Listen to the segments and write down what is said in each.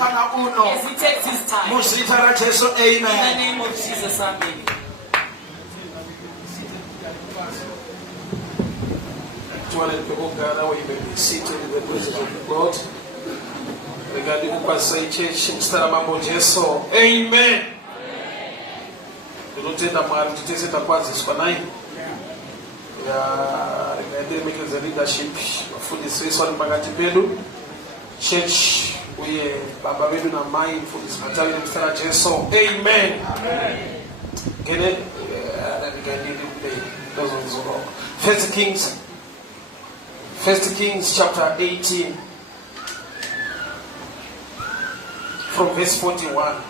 as he takes his time. In the name of Jesus, amen. Now we may be seated in the presence of God. Regarding the church, Mr. Mambo Jeso. Amen. Tunotenda mahali tuteseta kwanza siku nai ya regarding making the leadership fundi sisi mpakati pedu church uye baba wedu na mai fundi sikatali Mr. Jeso. Amen. Gene regarding the First Kings chapter 18 from verse 41.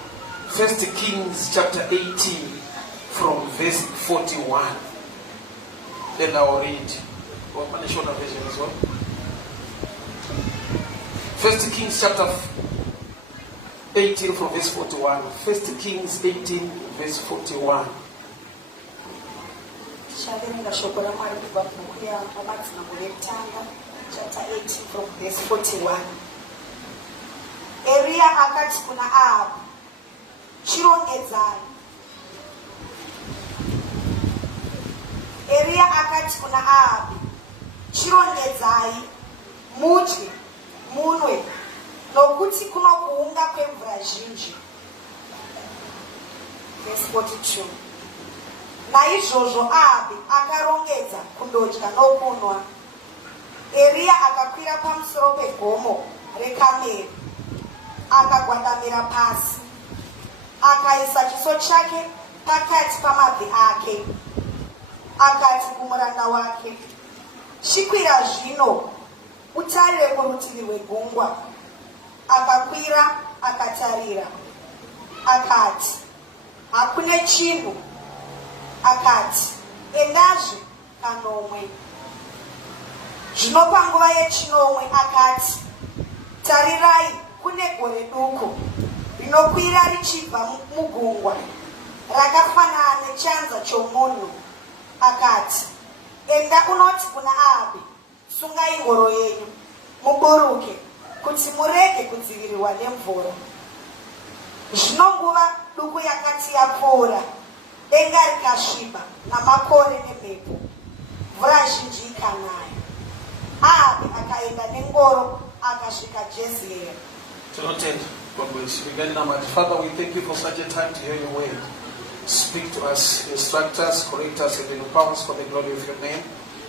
First Kings chapter 18 from verse 41. Then I will read. One shorter version as well. First Kings chapter 18 from verse 41. First Kings 18 verse 41. Chapter 18 from verse 41. Elia akati kuna Ahabu, chirongedzai. Elia akati kuna Ahabu, chirongedzai, mudye, munwe, nokuti kuno kuunga kwemvura zhinji. Verse 42. Naizvozvo Ahabu akarongedza kundodya nokunwa. Elia akakwira pamusoro pegomo reKameri, akagwadamira pasi, akaisa chiso chake pakati pamabvi ake, akati kumuranda wake, chikwira zvino utarire kurutivi rwegungwa. Akakwira akatarira, akati hakune chinhu. Akati endazve kanomwe. Zvino panguva yechinomwe akati tarirai, kune gore duku rinokwira richibva mugungwa, rakafanana nechanza chomunhu. Akati enda unoti kuna Ahabu, sungai ngoro yenyu muburuke, kuti murege kudzivirirwa nemvura. Zvino nguva duku yakati yapfuura, denga rikasviba namakore nemhepo, mvura zhinji ikanaya. Ahabu akaenda nengoro akasvika Jezreeli. God bless you. Again, Father, we thank you for such a time to hear your word. Speak to us, instruct us, correct us, and empower us for the glory of your name.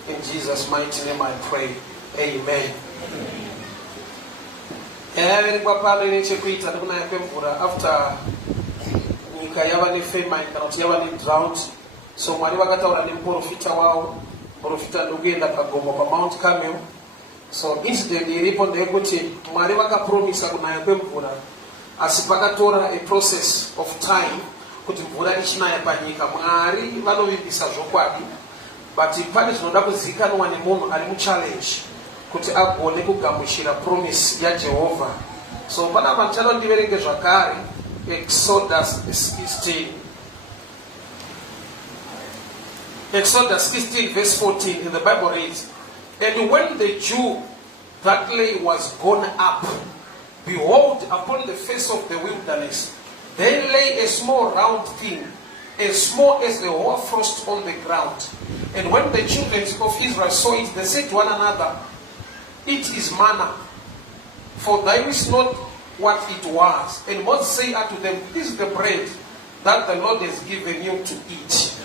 In Jesus' mighty name I pray. Amen. After nyika yava nefamine kana kuti yava nedrought, so Mwari vakataura nemuprofita wavo. Profita ndokuenda pagomo paMount Carmel. So incident iripo ndeyekuti Mwari vakapromisa kunaya kwemvura, asi pakatora a process of time kuti mvura ichinaya panyika. Mwari vanovimbisa zvokwadi, but pane zvinoda kuzivikanwa nemunhu ari muchallenge kuti agone kugamuchira promise yaJehovha. So panapa ndichada ndiverenge zvakare Exodus 16. Exodus 16 verse 14 in the Bible reads, and when the dew that lay was gone up, behold, upon the face of the wilderness there lay a small round thing, as small as the hoarfrost on the ground. And when the children of Israel saw it, they said to one another, it is manna, for they wist not what it was. And Moses said unto them, this is the bread that the Lord has given you to eat.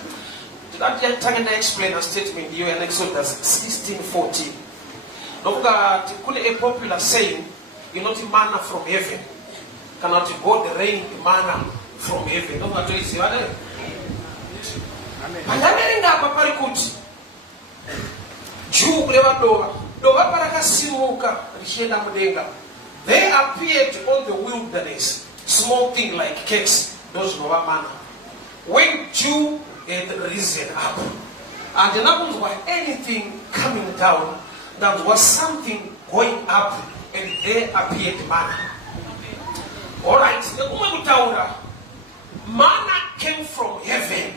That can explain a statement here in Exodus 16:14. Look at a popular saying, you not manna from heaven. Cannot God rain manna from heaven. Look at it. And I mean up a parikut. Jew Brevadova, Dova Parakasimuka, Rishena Mudenga. They appeared on the wilderness, small thing like cakes, those Nova manna. When Jew had risen up, and there was anything coming down, there was something going up, and there appeared manna. Alright, manna came from heaven,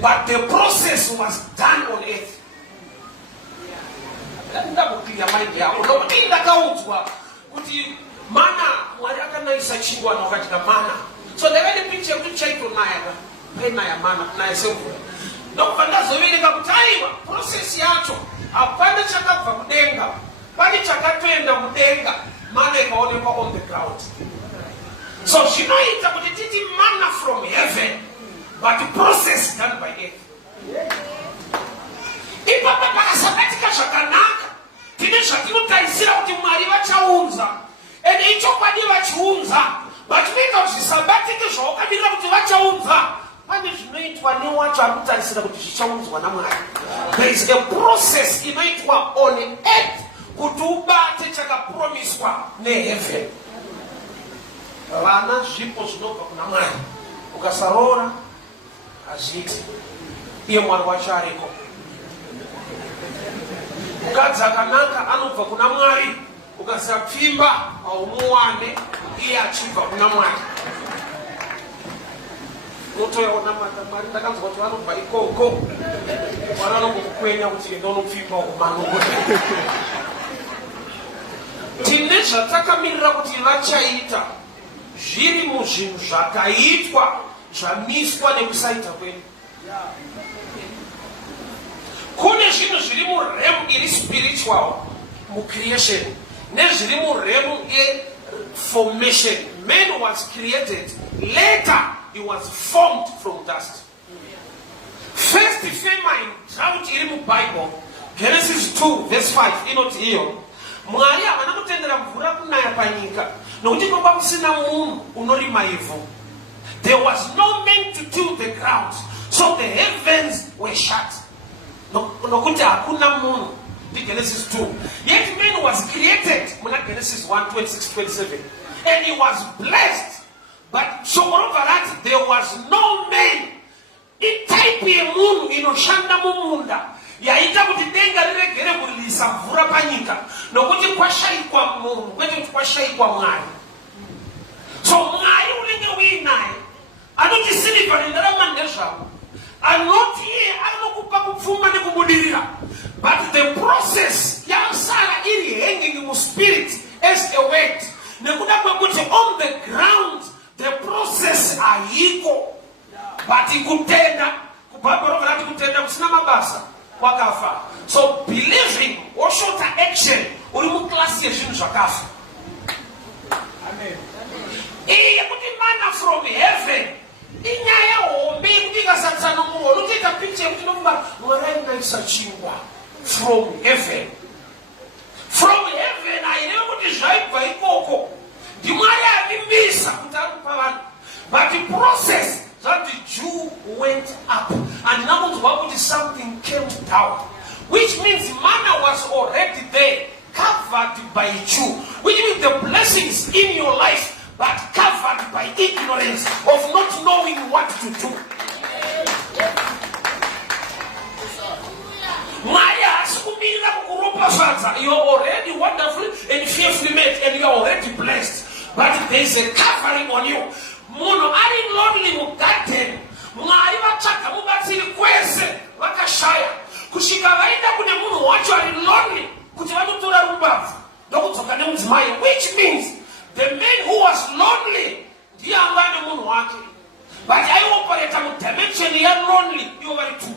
but the process was done on earth. Manna Mwari akanaisa chingwa wakatika mana. So the very picture of the child to Naya, Penaya mana, Naya Silver. No Pandazovili Kaputaiwa, process yacho, a Pandachaka from Denga, Padichaka and Denga, Mana on the ground. So she knows about the teaching manna from heaven, but the process done by it. If Papa Sabatica Shakanaka, Tinisha Taisira to Mariva Chaunza, and each of Padiva Chunza, but because the Sabatica show, I belong to Vachaunza. There is a process in it on earth kutuba techaka promise kwa ne heaven. Lana jipo zinoka kuna mwari ukasarora aziti iye mwari wachariko ukadza kanaka anobva kuna mwari ukasapfimba aumuwane iye achibva kuna mwari. Unotoyaona Mwari ndakanzwa kuti vanobva ikoko vanongokukwenya kuti enda unopfimba umanongo. Tine zvatakamirira kuti vachaita zviri muzvinhu zvakaitwa zvamiswa nekusaita kwedu. Kune zvinhu zviri muremu iri spiritual mucreation nezviri muremu yeformation. Man was created, later he was formed from dust. First famine drought iri muBible, Genesis 2 verse 5 inoti iyo Mwari havana kutendera mvura kunaya panyika nokuti kwanga kusina munhu unorima ivhu. There was no man to till the ground, so the heavens were shut. Nokuti hakuna munhu. Genesis 2. Yet man was created muna Genesis 1 26 27 and he was blessed. But so moreover that there was no man. Type ye munhu inoshanda mumunda yaita kuti denga riregere kurilisa mvura panyika nokuti kwashaikwa munhu kwete kuti kwashaikwa Mwari. So Mwari unenge uinaye anoti siliva nendarama ndezvavo anoti iye anokupa kupfuma nekubudirira, but the process yasara iri hanging mu spirit as a weight nekuda kwekuti on the ground the process ayiko, but ikutenda kubhabharo kana kutenda kusina mabasa kwakafa. So believing or short action uri mu class yezvinhu zvakafa. Amen. Iye kuti manna from heaven inyaya hombe kuti kasatsana muhono kuita picture kuti nomba Mwari ngaisa chingwa from heaven. From heaven ayirevo kuti zvaibva ikoko ndi Mwari avimbisa kuti akupa vanhu, but the process that the Jew went up and now something came down, which means manna was already there, covered by Jew, which means the blessings in your life but covered by ignorance of not knowing what to do. You are already wonderfully and fearfully made, and you are already blessed, but there is a covering on you. Muno ari lonely mu garden, mwari vachaka mubatsiri kwese vakashaya kusvika vaenda kune munhu wacho ari lonely kuti vanotora rubavu ndokudzoka nemudzimai, which means the man who was lonely ndiye anga ane munhu wake, but aioperata mudimension yalonely ivo vari two.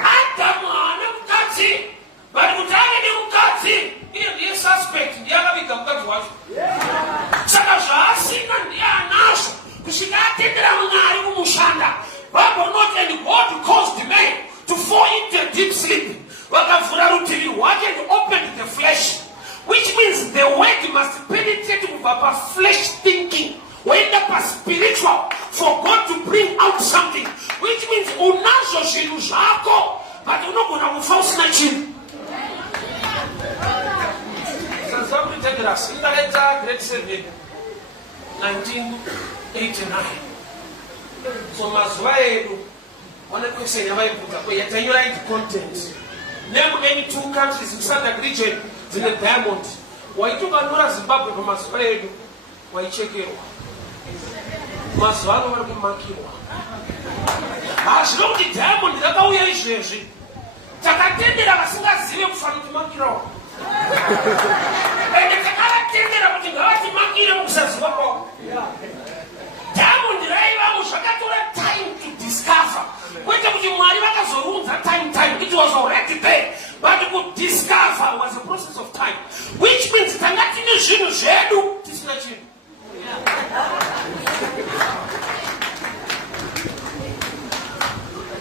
Adamu haana mukadzi, but kuti ave nemukadzi iye ndiye suspect, ndiye akaviga mukadzi wacho. Saka zvaasina ndiye anazvo kusvika atendera Mwari kumushanda. Bible note, and God caused man to fall into deep sleep. Vakavhura rutivi rwake and opened the flesh, which means the word must penetrate kubva pa-flesh thinking woenda pa-spiritual for God to bring out something, which means unazvo zvinhu zvako but unogona kufa usina chinhu. Grade 7, 1989. So mazuva edu one question yavaibvunza yatanyora content. Name any two countries in SADC region in the diamond. Waitokanyora Zimbabwe pamazuva edu waichekerwa. Mazuva ano vari kumakirwa. Hazvino kuti diamond rakauya izvezvi takatendera vasingazive kufanira kumakirwa. ende takavatendera kuti ngavatimakire mukusaziva kwavo. Diamond raiva zvakatora time to discover. Kwete kuti Mwari vakazorunza time. It was already there. But to discover was a process of time. Which means tanga tine zvinhu zvedu tisina chinhu.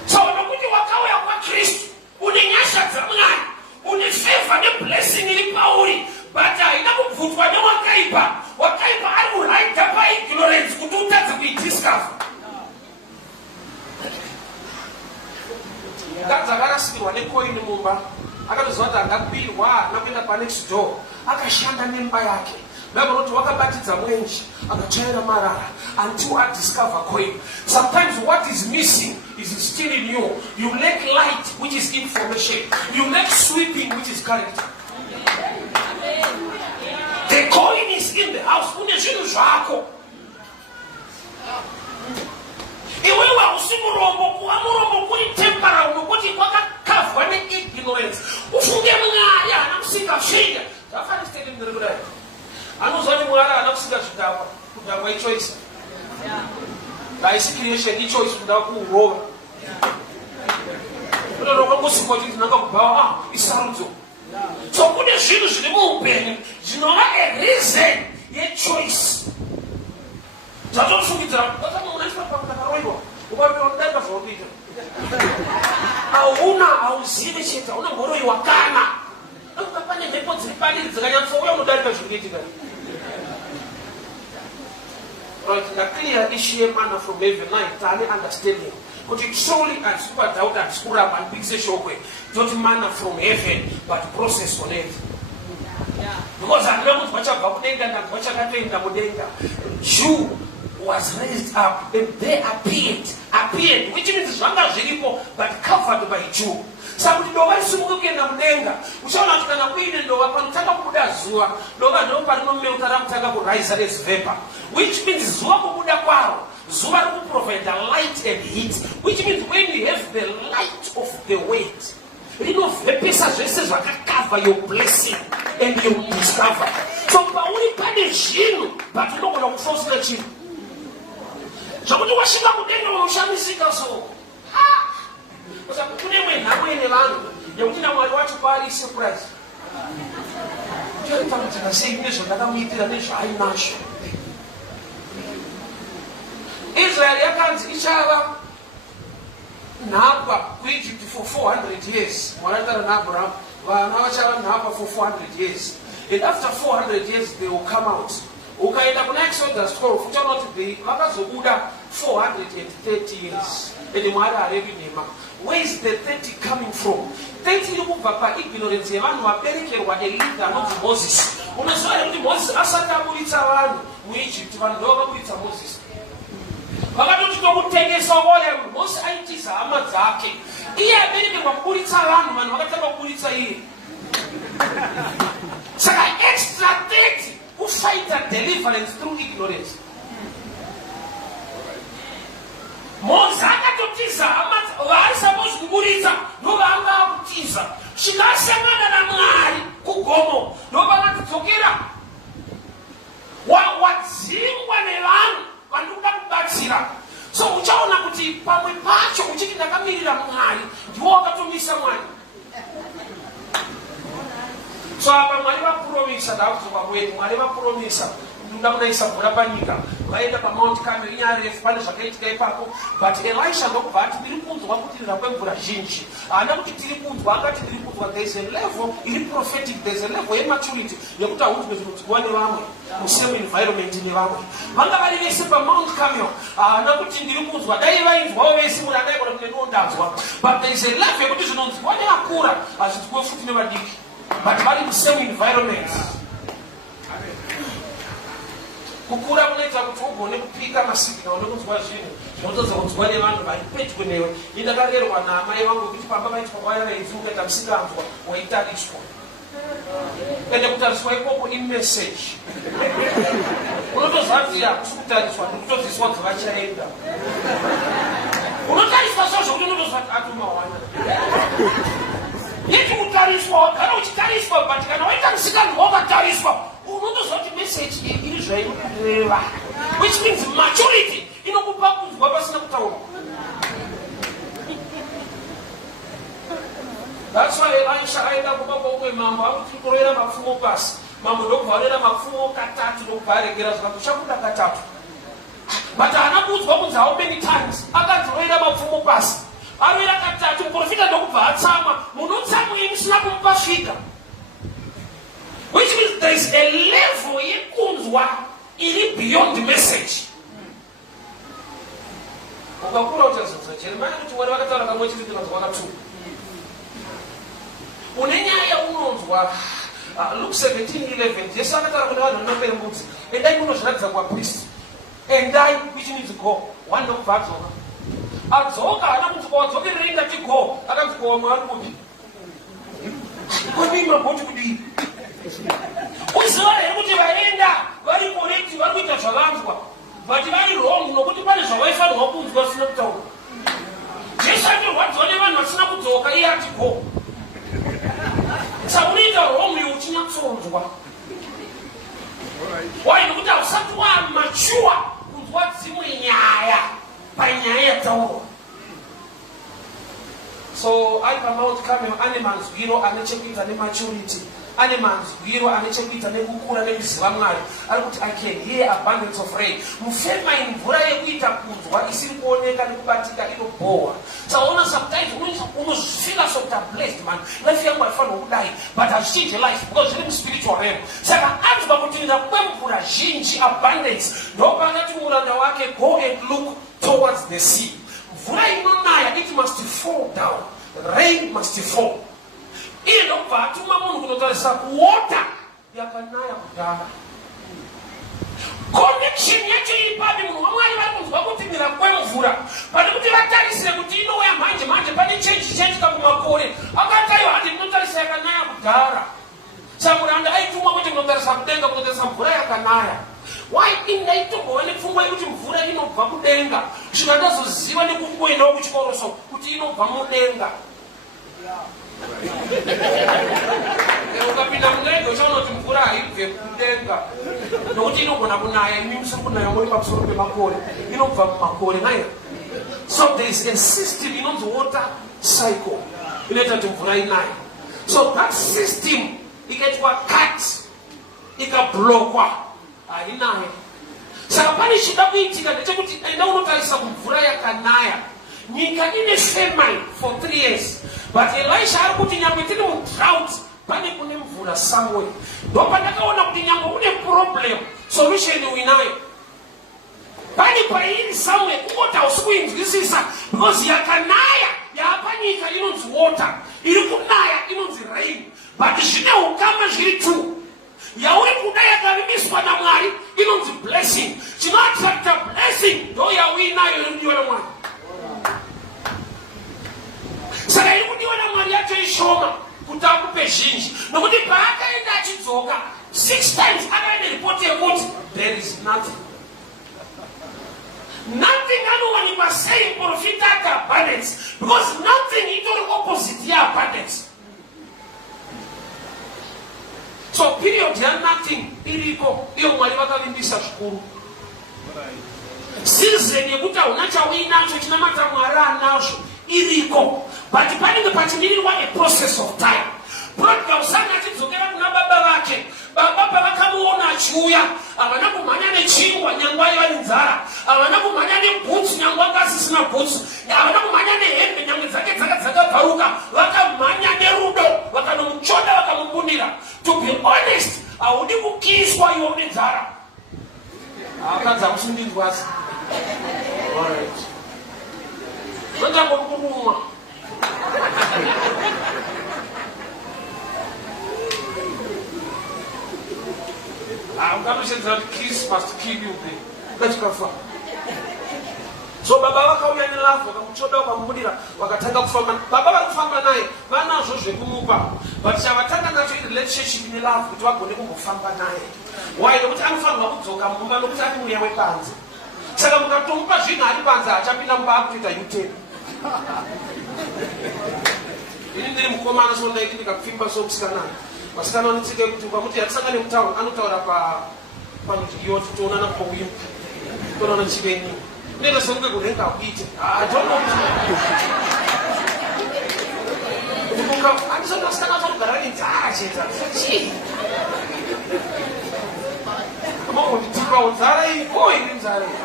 So nokuti wakauya kwaKristu une nyasha dzaMwari, une favor neblessing iri pauri, but haina kubvutwa newakaipa. Wakaipa ari kuraita paignorance kuti utadze kuidiscover. Mukadzi akarasikirwa nekoini mumba akatoziva kuti angakubirwa nakuenda panext door, akashanda nemba yake. Bible noti wakabatidza mwenje akatsvaira marara until adiscover coin. Sometimes what is missing is still in you. You lack light, which is information. You lack sweeping, which is character. The coin is in the house. Une zvinhu zvako. Iwewe hausi murombo, kuva murombo kuri temporal nokuti kwakakavwa neignorance. Ufunge Mwari haana kusinga zvinhu. Zvafana stadium ndiri kudai. Anozva kuti Mwari haana kusinga zvidhakwa. Kudhakwa ichoice. Haisi creation ichoice kudhakwa kuurova. Unoda kwakusikwa kuti ndinanga kubhawa isarudzo. So kune zvinhu zviri muupenyu zvinova a reason yechoice. Zvatofungidzira kuti munaiswa pakutakaroiwa ukapiwa kudaika zvakuita. Hauzivi chete, hauna mboroiwa kana. Pane mhepo dziri padiri dzakanyatsokuya mudarika zvikuitika. A clear issue manna from heaven night tane understanding. Kuti truly and super doubt and screw up and big shokwe. Not manna from heaven, but process on it. Because I know what Jew was raised up and they appeared, which means Zvanga Ziripo, but covered by Jew. Sabuti ndo vaisumuke na mudenga. Ushaona kuti kana kuine ndo panotanga kubuda zuva. Ndova ndo parinomwe utaramutanga kurise as vapor. Which means zuva kubuda kwaro. Zuva riku provide light and heat. Which means when you have the light of the weight, rinovhepesa zvese zvakakava your blessing and you discover. So pauri pane zvinhu but unogona kufa usina chinhu. Zvakuti wasvika mudenga unoshamisika so. Kune mwenhamo ine vanhu yekuti naMwari wacho paari surprise. Ndinotamudzika sei nezvandakamuitira nezvaainazvo. Israel yakanzi ichava nhapwa kuEgypt for 400 years. Mwari akataura naAbraham, vana vachava nhapwa for 400 years. And after 400 years they will come out. Ukaenda kuna Exodus 12 uchaona kuti vakazobuda 430 years. And Mwari harevi nhema. Where is the 30 coming from? 30 iri kubva paignorance yevanhu vaberekerwa elida anonzi Moses. Unoziva here kuti Moses asati aburitsa vanhu muEgypt, vanhu ndo vakaburitsa Moses. Vakatoti tokutengesa ole Mose aitiza hama dzake. Iye aberekerwa kuburitsa vanhu vakatanga kuburitsa iye. Saka extra 30 who fight a deliverance through ignorance. Mose akatotiza hama vaisapose kuburitsa ndovanga akutiza. Chikasangana naMwari kugomo ndovanatidzokera. Wadzingwa nevanhu vandoda kubatsira. So uchaona kuti pamwe pacho uchiti ndakamirira Mwari ndiwo wakatomisa Mwari. So apa Mwari vapromisa ndakuzoka kwedu. Mwari vapromisa ndoda kunaisa mvura panyika. Vaenda paMount Carmel inyari refu pane zvakaitika ipapo. But Elisha ndokubva ati tiri kunzwa kutirira kwemvura zhinji. Haana kuti tiri kunzwa, angati tiri kunzwa. There is a level iri prophetic, there is a level yematurity yekuti hauti nezvinodzwa nevamwe musame environment nevamwe. Vanga vari vese paMount Carmel. Haana kuti ndiri kunzwa, dai vainzwawo vese muri akaigona kuti ndinondanzwa. But there is a level yekuti zvinonzwa nevakura hazvinzwe futi nevadiki. But vari musame environment. Kukura kunoita kuti ugone kupika masikina unokunzwa zvinhu zvinotodza kunzwa nevanhu vari pedyo newe. Indakarerwa namai vangu kuti pamba vaitwa kwayaredzi ukaita musikanzwa waitariswa. Ende kutariswa ikoko imessage. Unotoziva kuti hakusi kutariswa ndikutodzidziswa kuti vachaenda. Unotariswa zvozvo kuti unotoziva kuti atumawana. Yeti wakatariswa wagara uchitariswa but kana waita musikana wakatariswa unotozoti message iyi iri zvainoreva, which means maturity inokupa kunzwa pasina kutaura. That's why Elisha aenda kubaba umwe mambo akuti kuroera mapfumo pasi. Mambo ndokubvarera mapfumo katatu ndokubvaregera zvikato chakuda katatu. But anakudzwa kunzi how many times akadziroera mapfumo pasi. Aroera katatu muprofita ndokubva atsama munotsamwe musina kumupa svika. Which means there is a level yekunzwa iri beyond the message. Ukakura utazozva Jeremiah kuti Mwari vakataura kamwe chete kunzwa kwakatuma. Unenyaya unonzwa Luke 17:11 Jesu akataura kuti vanhu vanopera mbudzi endai munozviratidza kwapristi, endai which means go. One ndokubva adzoka, adzoka hana kunzi kwawadzokerera ingati go, akanzi kwamwe ari kupi kwadii mabhoti kudii. Uziva here kuti vaenda vari correct, vari kuita zvavanzwa but vari wrong nokuti pane zvavaifanirwa kunzwa zvisina kutaura. Jesu atirwadziwa nevanhu vasina kudzoka, iye ati go. Saunoita wrong iwe uchinyatsonzwa. Why? Nokuti hausati wamature kunzwa dzimwe nyaya panyaya yataurwa. So ari paMount Carmel ane manzwiro ane chekuita nematurity, ane manzwiro ane chekuita nekukura nekuziva Mwari. Ari kuti I can hear abundance of rain. Mufema mvura yekuita kunzwa isiri kuoneka nekubatika inobohwa. Taona sometimes unozvifila so kuti blessed man, life yangu haifanirwa kudai but hazvichinje life because zviri muspiritual realm. Saka anzwa kutinda kwemvura zhinji abundance, ndopakati muranda wake go and look towards the sea. Mvura inonaya, it must fall down, rain must fall. Iye ndokubva atuma munhu kunotarisa kuota yakanaya kudhara. Connection yacho iri papi, munhu waMwari vari kunzwa kutinhira kwemvura pane kuti vatarisire kuti inouya manje manje pane change chaitika kumakore. Akati iwo handi munotarisa yakanaya kudhara. Samuranda aitumwa kuti munotarisa kudenga, munotarisa mvura yakanaya. Why? Indaitombowa nepfungwa yekuti mvura inobva kudenga, svika ndazoziva nekungoendawo kuchikoroso kuti inobva mudenga. Ukapinda mudenga uchaona kuti mvura haibve kudenga nokuti inogona kunaya, imi musiri kunaya muri pamusoro pemakore, inobva mumakore nayo. So there is a system inonzi water cycle inoita kuti mvura inaye. So that system ikaitwa cut, ikablokwa, hainaye. Saka pane chida kuitika ndechekuti enda unotarisa kumvura yakanaya. Nyika ine famine for 3 years. But Elisha ari kuti nyangwe tiri mudrought pane kune mvura somewhere. Ndopandakaona kuti nyangwe une problem, solution uinayo. Pane pairi somewhere kungoti hausi kuinzwisisa because yakanaya yaapa nyika inonzi water, iri kunaya inonzi rain, but zvine ukama zviri tu. Yauri kuda yakavimbiswa naMwari inonzi blessing. Chinoattracta blessing ndo yauinayo iridiwa naMwari. Saka iri kudiwa naMwari yacho ishoma kuti akupe zhinji, nokuti paakaenda achidzoka 6 times akaenda ripoti yekuti there is nothing. Nothing anowanikwa sei profita abundance because nothing itori opposite yeabundance. So period ya nothing iriko, iyo Mwari vakavimbisa zvikuru. Season yekuti hauna chauinacho chinamata Mwari anazvo iriko, but panenge pachimirirwa a process of time. Prodigal son achidzokera kuna baba vake, baba pavakamuona achiuya havana kumhanya nechingwa nyangwe aiva nenzara, havana kumhanya nebhutsu nyangwe anga asisina bhutsu, havana kumhanya nehembe nyangwe dzake dzakabvaruka, vakamhanya nerudo, vakanomutsvoda vakamubundira. To be honest, haudi kukiswa iwo nenzara. Akanzi hakusindinzwasi. Alright. Ndangokurumwa. Ukamishenzera kuti kiss must kill you there. Ndachikafa. So baba vakauya nelafu, vakamutsvoda vakamubudira, vakatanga kufamba. Baba vari kufamba naye vanazvo zvekumupa, but chavatanga nacho relationship nelafu kuti vagone kumbofamba naye. Why? Nokuti anofanirwa kudzoka mumba nokuti ari mweya wepanze. Saka mukatomupa zvinhu ari panze hachapinda mumba akutoita U-turn. ini ndiri mukomana so ndaiti ndikapfimba so musikana vasikana vanotsike kuti ukamuti yatisangane mutauni anotaura panzviyo titoonana kwauimba toonana chivenyu unoita sekunge kurenga akuite andisoti vasikana vatorugara nenzara cheta chii amangonditipawo nzara iyi ko iri nzara iyi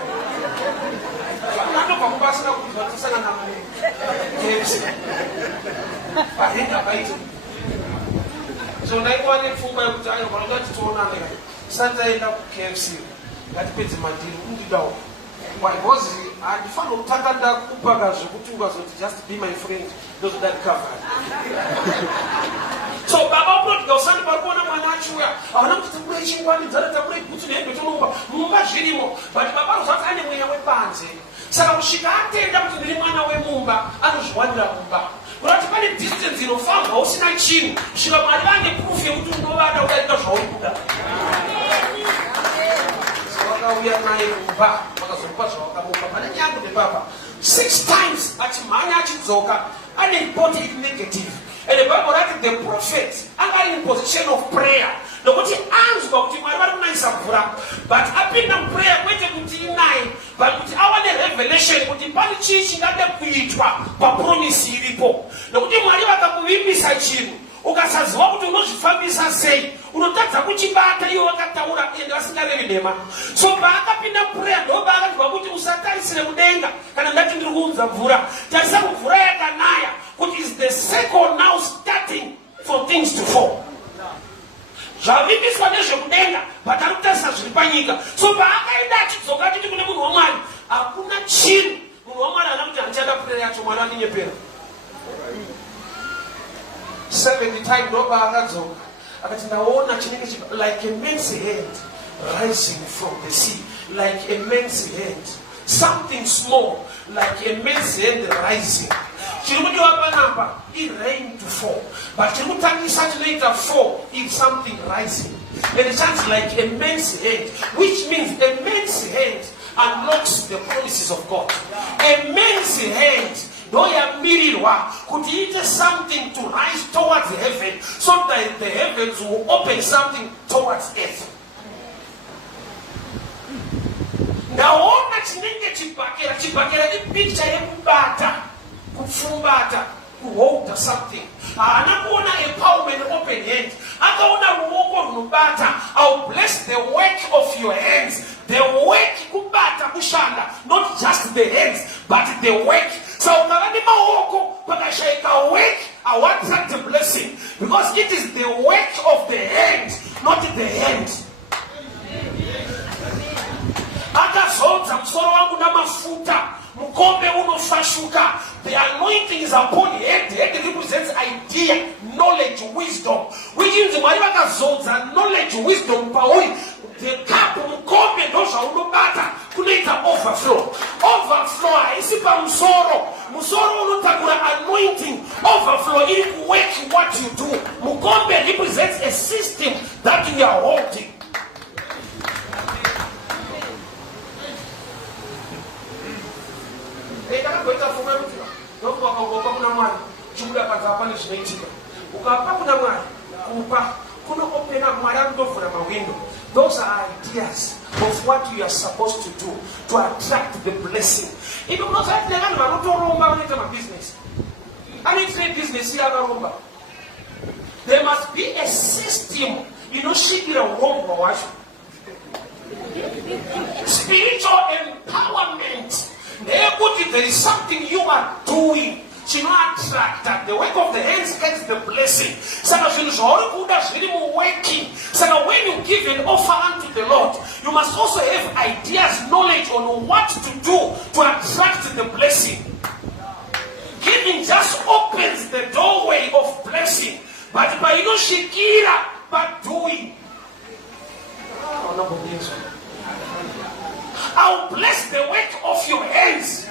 andobva kubasina kuti vatisangana KFC vahenga vaite so ndaikuva nepfungwa yekuti ayo vanoda titoonane tisati taenda kuKFC ngatipedze mandiri undidawo because handifanira kutanga ndakupa zvekuti ukazoti just be my friend ndozoda recovery so baba uprodigal son pari kuona mwana achiuya havana kuti takura chingwani dzara takura ibhutsu nehembe tonomba mumba zvirimo but baba rozati ane mweya wepanze saka kusvika atenda kuti ndiri mwana wemumba anozviwanira mumba kurati pane distance inofambwa usina chinhu kusvika mwari vane proof yekuti unovada udaita zvauri kuda vakauya naye mumba vakazomupa zvavakamupa pane nyangu nebaba 6 times achimhanya achidzoka ane report iri negative and the Bible writes the prophet anga in position of prayer nokuti anzwa kuti mwari vari kunayisa mvura but apinda muprayer kwete kuti inaye but kuti awane revelation kuti pane chii chingade kuitwa papromisi iripo nokuti mwari vakakuvimbisa chinhu ukasaziva kuti unozvifambisa sei unotadza kuchibata iwo vakataura ende vasingarevi nhema so paakapinda prayer ndopaakazwa kuti usatarisire mudenga kana ndati ndiri kuunza mvura tarisa mvura yakanaya kuti is the cycle now starting for things to fall zvavimbiswa nezvekudenga but ari kutarisa zviri panyika so paakaenda achidzoka achiti kune munhu wamwari hakuna chinhu munhu wamwari ana kuti handichada prayer yacho mwari andinyepera 70 times ndoba akadzoka akati ndaona chinenge like a man's hand rising from the sea like a man's hand something small like a man's hand rising chiri kudiwa panapa it rain to fall but chiri kutangisa chinoita fall is something rising and it sounds like a man's hand which means a man's hand unlocks the promises of God. A man's hand ndoyamirirwa kuti ite something to rise towards heaven so that the heavens will open something towards earth. Ndaona chinenge chibhakera ipicture yekubata kupfumbata kuholda something. Haana kuona empowerment open hand. Akaona ruoko runobata. I'll bless the work of your hands. The work kubata kushanda, not just the hands but the work. So ukavani maoko pakashaika work, I want that blessing because it is the work of the hand, not the hand. Akazodza musoro wangu namafuta, mukombe unofashuka. The anointing is upon head. Head represents idea, knowledge, wisdom. Which means mwari vakazodza knowledge, wisdom pauri. The cup mukombe ndozva unobata kunoita overflow. Overflow haisi pamusoro. Musoro unotakura anointing. Overflow iri kuwork what you do. Mukombe represents a system that you are holding. Ndakagoita funga kuti ndokupa kuna mwari chikuda padzapa nezvinoitika. Ukapa kuna mwari kupa kunoopena mwari anodovhura mawindo. Those are ideas of what you are supposed to do to attract the blessing. If you not have never vanotoromba vanoita mabusiness. Anoitire business yakaromba. There must be a system inosvikira urongwa hwacho. Spiritual empowerment. Nekuti there is something you are doing. Chino attract the work of the hands gets the blessing. Saka zvinhu zvauri kuda zviri muworking. Saka when you give an offer unto the Lord, you must also have ideas, knowledge on what to do to attract the blessing. Giving just opens the doorway of blessing, but painoshikira but doing. I'll bless the work of your hands.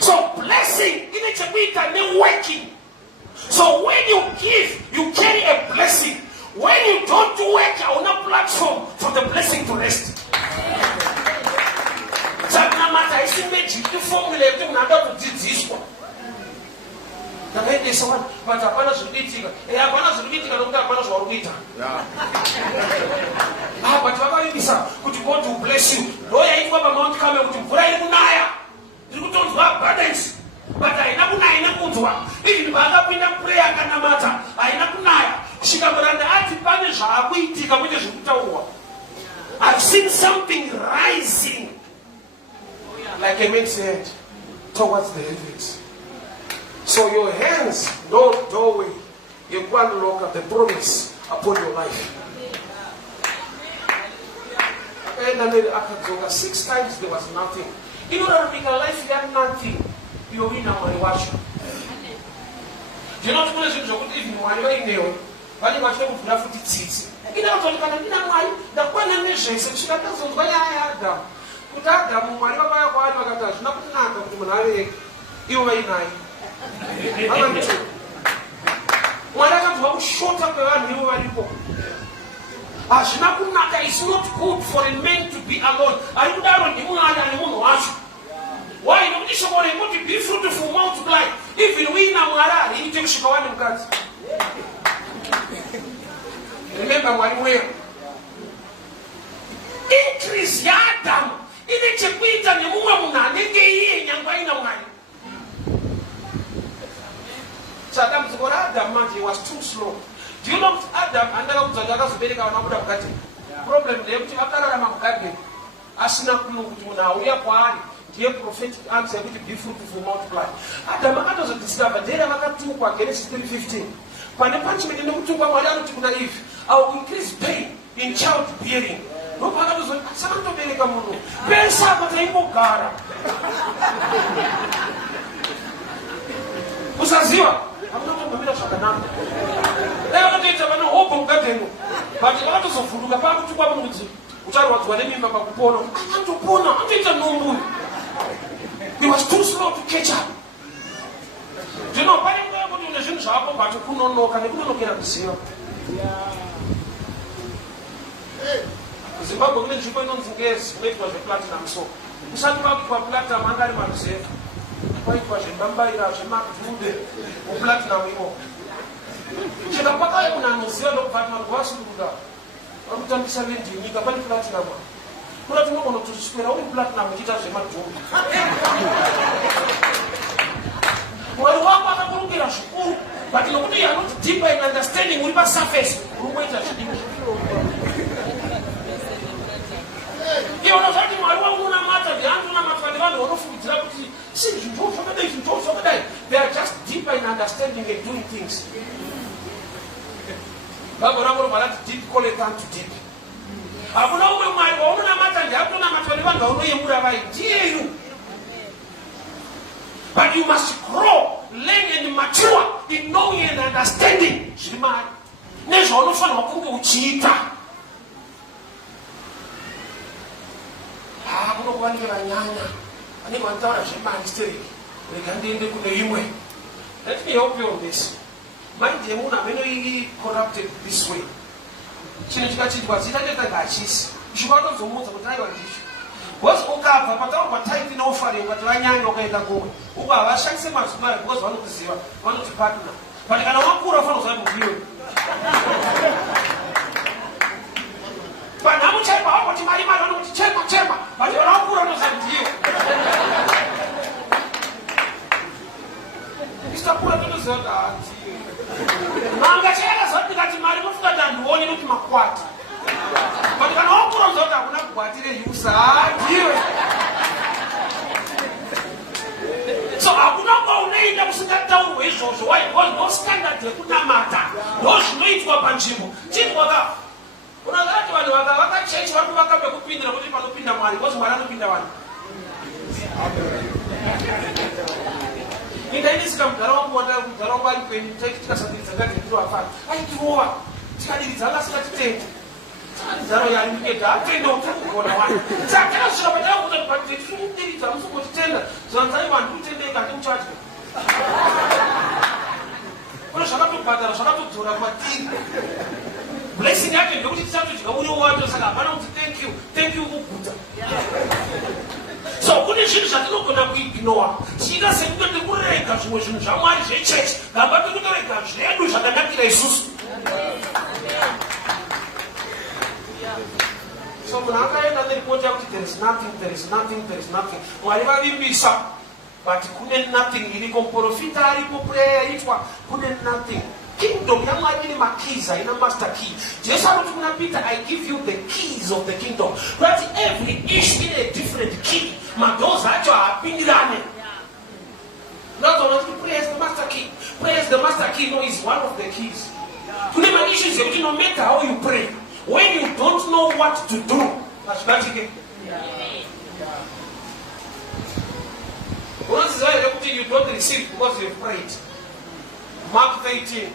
So blessing in a working. So when you give, you carry a blessing. When you don't work on a platform for the blessing to rest. ndakaendesa wani but hapana zvikuitika. Hapana zvikuitika nokuti hapana zvauri kuita. But vakavimbisa kuti God will bless you. Ndo yaitwa paMount Carmel kuti mvura iri kunaya. Ndiri kutonzwa abundance. But haina kunaya, haina kunzwa. Even vakapinda prayer akanamata, haina kunaya. Kusvika muranda ati pane zvaakuitika kwete zviri kutaurwa. I've seen something rising like a man's hand towards the heavens. So your hands, no doorway, you go and look at the promise upon your life. And then akadzoka 6 times there was nothing. In order to make a life you had nothing, you win a money watch. Do you know what I'm saying? Even when you're in there, when you watch them with nothing to teach. In order to make a life, the one that measures, and she got those way I had them. Put out them, when you buy a while, I got nothing to Manari, you may night. When I got one short up around you, I report. Ashinakunaka is not good for a man to be alone. I would have you and you watch. Why don't you want to be fruitful, multiply? Even we now are in Shikawan Cut. Remember one way. Increase Yadam. In a chapita and a woman, and young wine. So Adam's got Adam, he was too slow. Do you know Adam and the Zagas America problem? They have to have Asina Kuna, we are party. Dear prophetic answer, which be fruitful multiply. Adam doesn't discover they have got 2 Genesis 3:15. When the punishment in the Mutuba to naive, I will increase pain in childbearing. No matter what, some to be a moon. Pensa, but I will gara. Usaziwa. I'm not going to Shakanam. They are not going to open Gateno. But the others of Furuka to Bamuzi, which I was running about Pono, and to Pona, I didn't know. He was too slow to catch up. Do you know, why am I going to shop about to Kuno, and I couldn't get up to see her? Zimbabwe village going on to guess, wait was the platinum so. We sat about for platinum and I might say. Why was it Bamba? She marked food or platinum. She had a pata on a museum of Batman was to do that. I'm telling 70, you got platinum. But I don't want to swear only platinum, which does a man do. Well, one part of the school, but you are not deeper in understanding with the surface. Who wait a io non so di mai una mata di anche una matfadivano non fu tirabuti sì you don't so that they are just deeper in understanding and doing things babora mara deep call it to deep abuna umwe mai una mata di anche una matfadivano uno yemura vai you but you must grow learn and mature in knowing and understanding shimai nezvo unofanira kunge uchiita kunokuvanike vanyanya vanenge vantaura zvemanisteriki rega ndiende kune imwe. Let me help you on this. Mind yemunhu amene corrupted this way. Chinhu chikachiitwa zita chetanga hachisi chikatozomudza kuti aiwa ndicho because ukabva pataurwa type inofarei ukati vanyanya ukaenda kumwe uko havashandise mazina ayo because vanokuziva vanoti partner but kana wakura ufanira kuziva muviyoni vanhu vamuchema vakoti mari vanokuti chema but vanakura unoziva istakura totoziva kuti hati manga chayakaziva kati mari mofuka kuti handioni nokuti makwati but kana wakura unoziva kuti hakuna kugwatire yusa hadiwe so hakuna kwaunoenda kusingataurwe izvozvo why because no standard yekunamata ndo zvinoitwa panzvimbo chitwaka unazati vanhu vakachechi vari kuvaka pekupindira kuti panopinda mwari because mwari anopinda vanhu indaidisika mugara wangu mugara wangu ari penyu taiti tikasadiridza ngadendiro afana aitirova tikadiridza angasingatitende tikadidzaro yarimikeda atende kuti kugona vanhu saka takasvika patakuti patite tiri kudiridza musingotitenda zvanzai vanhu kutendeka hatimuchatya kune zvakatobhadhara zvakatodzora matiri blessing yacho ndekuti tisatodya uriwo wacho saka hapana kuti thank you kuguta so kune zvinhu zvatinogona kuignora ignore. Chika sekuti kurega zvimwe zvinhu zvamwari zvechechi. Ngamba tikutorega zvedu zvakanakira isusu. So munhu akaenda neripoti yakuti there is nothing. Mwari vavimbisa. But kune nothing iriko. Muprofita aripo prayer yaitwa kune nothing. Kingdom yamwari ine makeys aina master key. Jesu aroti kuna Peter, I give you the keys of the kingdom. But every issue in a different key. Madoza acho haapindirane. Not only prayer is the master key. Prayer is the master key. No, is one of the keys. Kune ma issues yekuti no matter how you pray, when you don't know what to do, azvibatike. Unoziva here kuti you don't receive because you've prayed. Mark 13,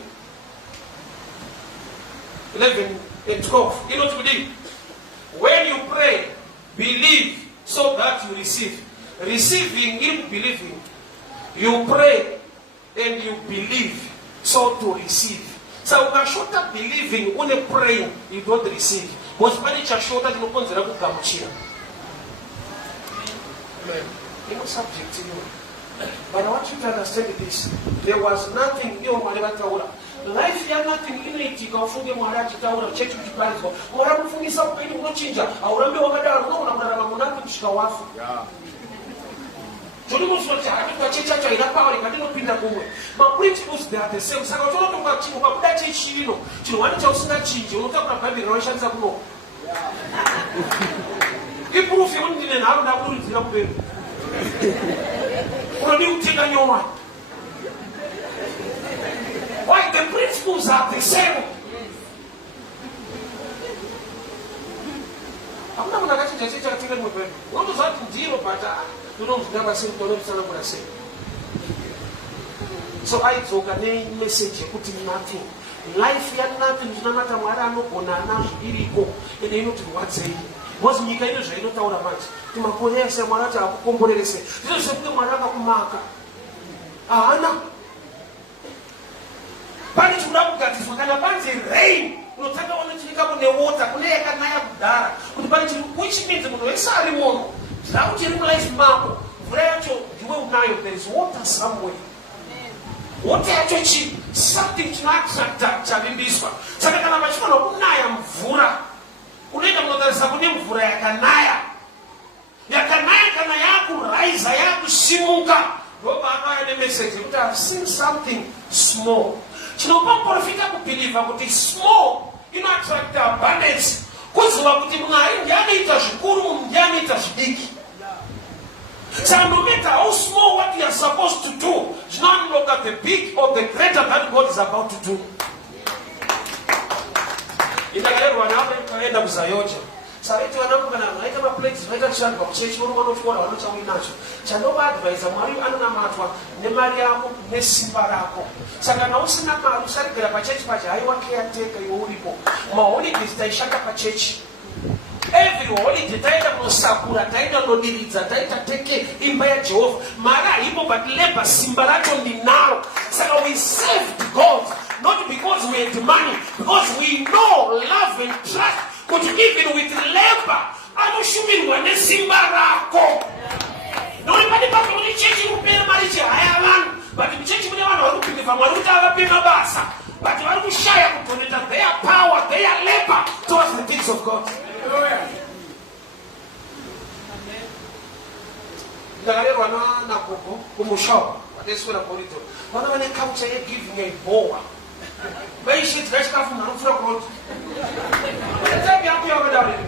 11 and 12. You know what to do? When you pray, believe so that you receive. Receiving in believing. You pray and you believe so to receive. So ukashota believing une praying, you don't receive. Gospani chashota tinokonzera kugamuchira. Amen. In subject to you. But I want you to understand this. There was nothing in life ya nothing in it. You ufunge mwaraji taura check kujiparizwa. Mwara kufungisa upenyi unochinja. Aurambe wakadara unaona munatu kushika wafu. Jodi muswacha kwa checha cha ina power ikadino pinda kumwe. Ma principles they are the same. Saka utono tunga chino kwa kuda chechi ino. Chino wani cha usina chinji. Unoka kuna Bible inaonyesha kuno. Iproof ya ndine na hapo na kuri zira kubeni. Why the principles are the same? I'm not going to say that you want to start to deal but you don't never say to what I say. So I took a name message, putting nothing. Life had nothing, no matter what I know, on an irigo, and they know to what say. Was me kind of say, not out of much. To my colleagues, and Marata, Comborese. This is something Maraka Kumaka. Anna. But it's not that it's going to rain. No, take on the chicken on the water, which means the Mono. Now you realize, Marco, where you will know there is water somewhere. Water actually something to not Chavimbiswa. Sakana Machano, Unayam Vura. Unenda mnoda sabuni mvura ya kanaya. Ya kanaya kanayaku raisa yaku shimuka. Roba anaya ne message. You have seen something small. Chinopa porofika kupiliva kuti small. You know attract abundance. Kuziwa kuti mngai ndiani itashukuru mnjani itashibiki. So no matter how small what you are supposed to do, do not look at the big or the greater that God is about to do. Itakalero wanapo kaenda kuzayoja. Saiti wanapo kana naita ma plates naita chani kwa chechi wano wanofora wanocha winacho. Chandoba advisor mwari anana matwa ne mali yako ne simba lako. Saka na usina maru sari kila pa chechi pacha hayi wake yateka yulipo. Maoni kitaishaka pa chechi. Every holiday taita kusakura taita nodiriza taita teke imba ya Jehova. Mara ipo but leba simba lako ni nalo. Saka we served God. Not because we had money, because we know, love and trust. But even with labor, I'm assuming when they simbarako. Nobody but only changing pay marriage Ireland, but in changing the one looking for Maruta Pinabasa. But you are to shy up to their power, their labor towards the things of God. When they come to giving a boa. But she dressed up from the road. Tell me how you are doing.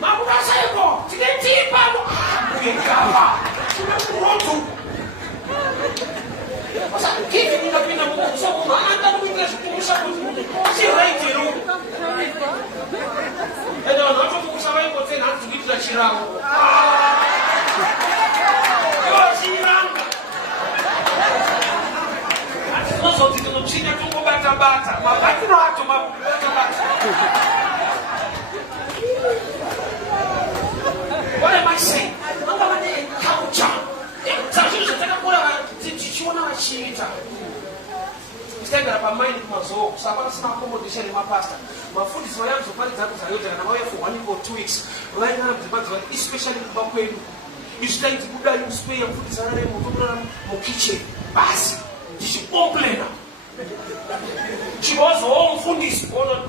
Mamma Sabo, to get tea, Pablo. Giving up in a book, so I'm not going to see right here. I don't know what to say, but then I have to give the Chirao. So ti non ci tu go bata bata, ma bata no atto ma bata bata. What am I saying? Mama mane kaucha. Sasa tunataka kula chichona wa chita. Sitanga pa mind mazo, sababu sina accommodation ni mapasta. Mafundi sio yangu pale tatu za yote na wewe for 1 or 2 weeks. Right now the especially kwa kwenu. izvitaiti kudai muspeya kufundisana nemutokurana mukitchen basi ndichikomplena chivozowo mufundisi kuona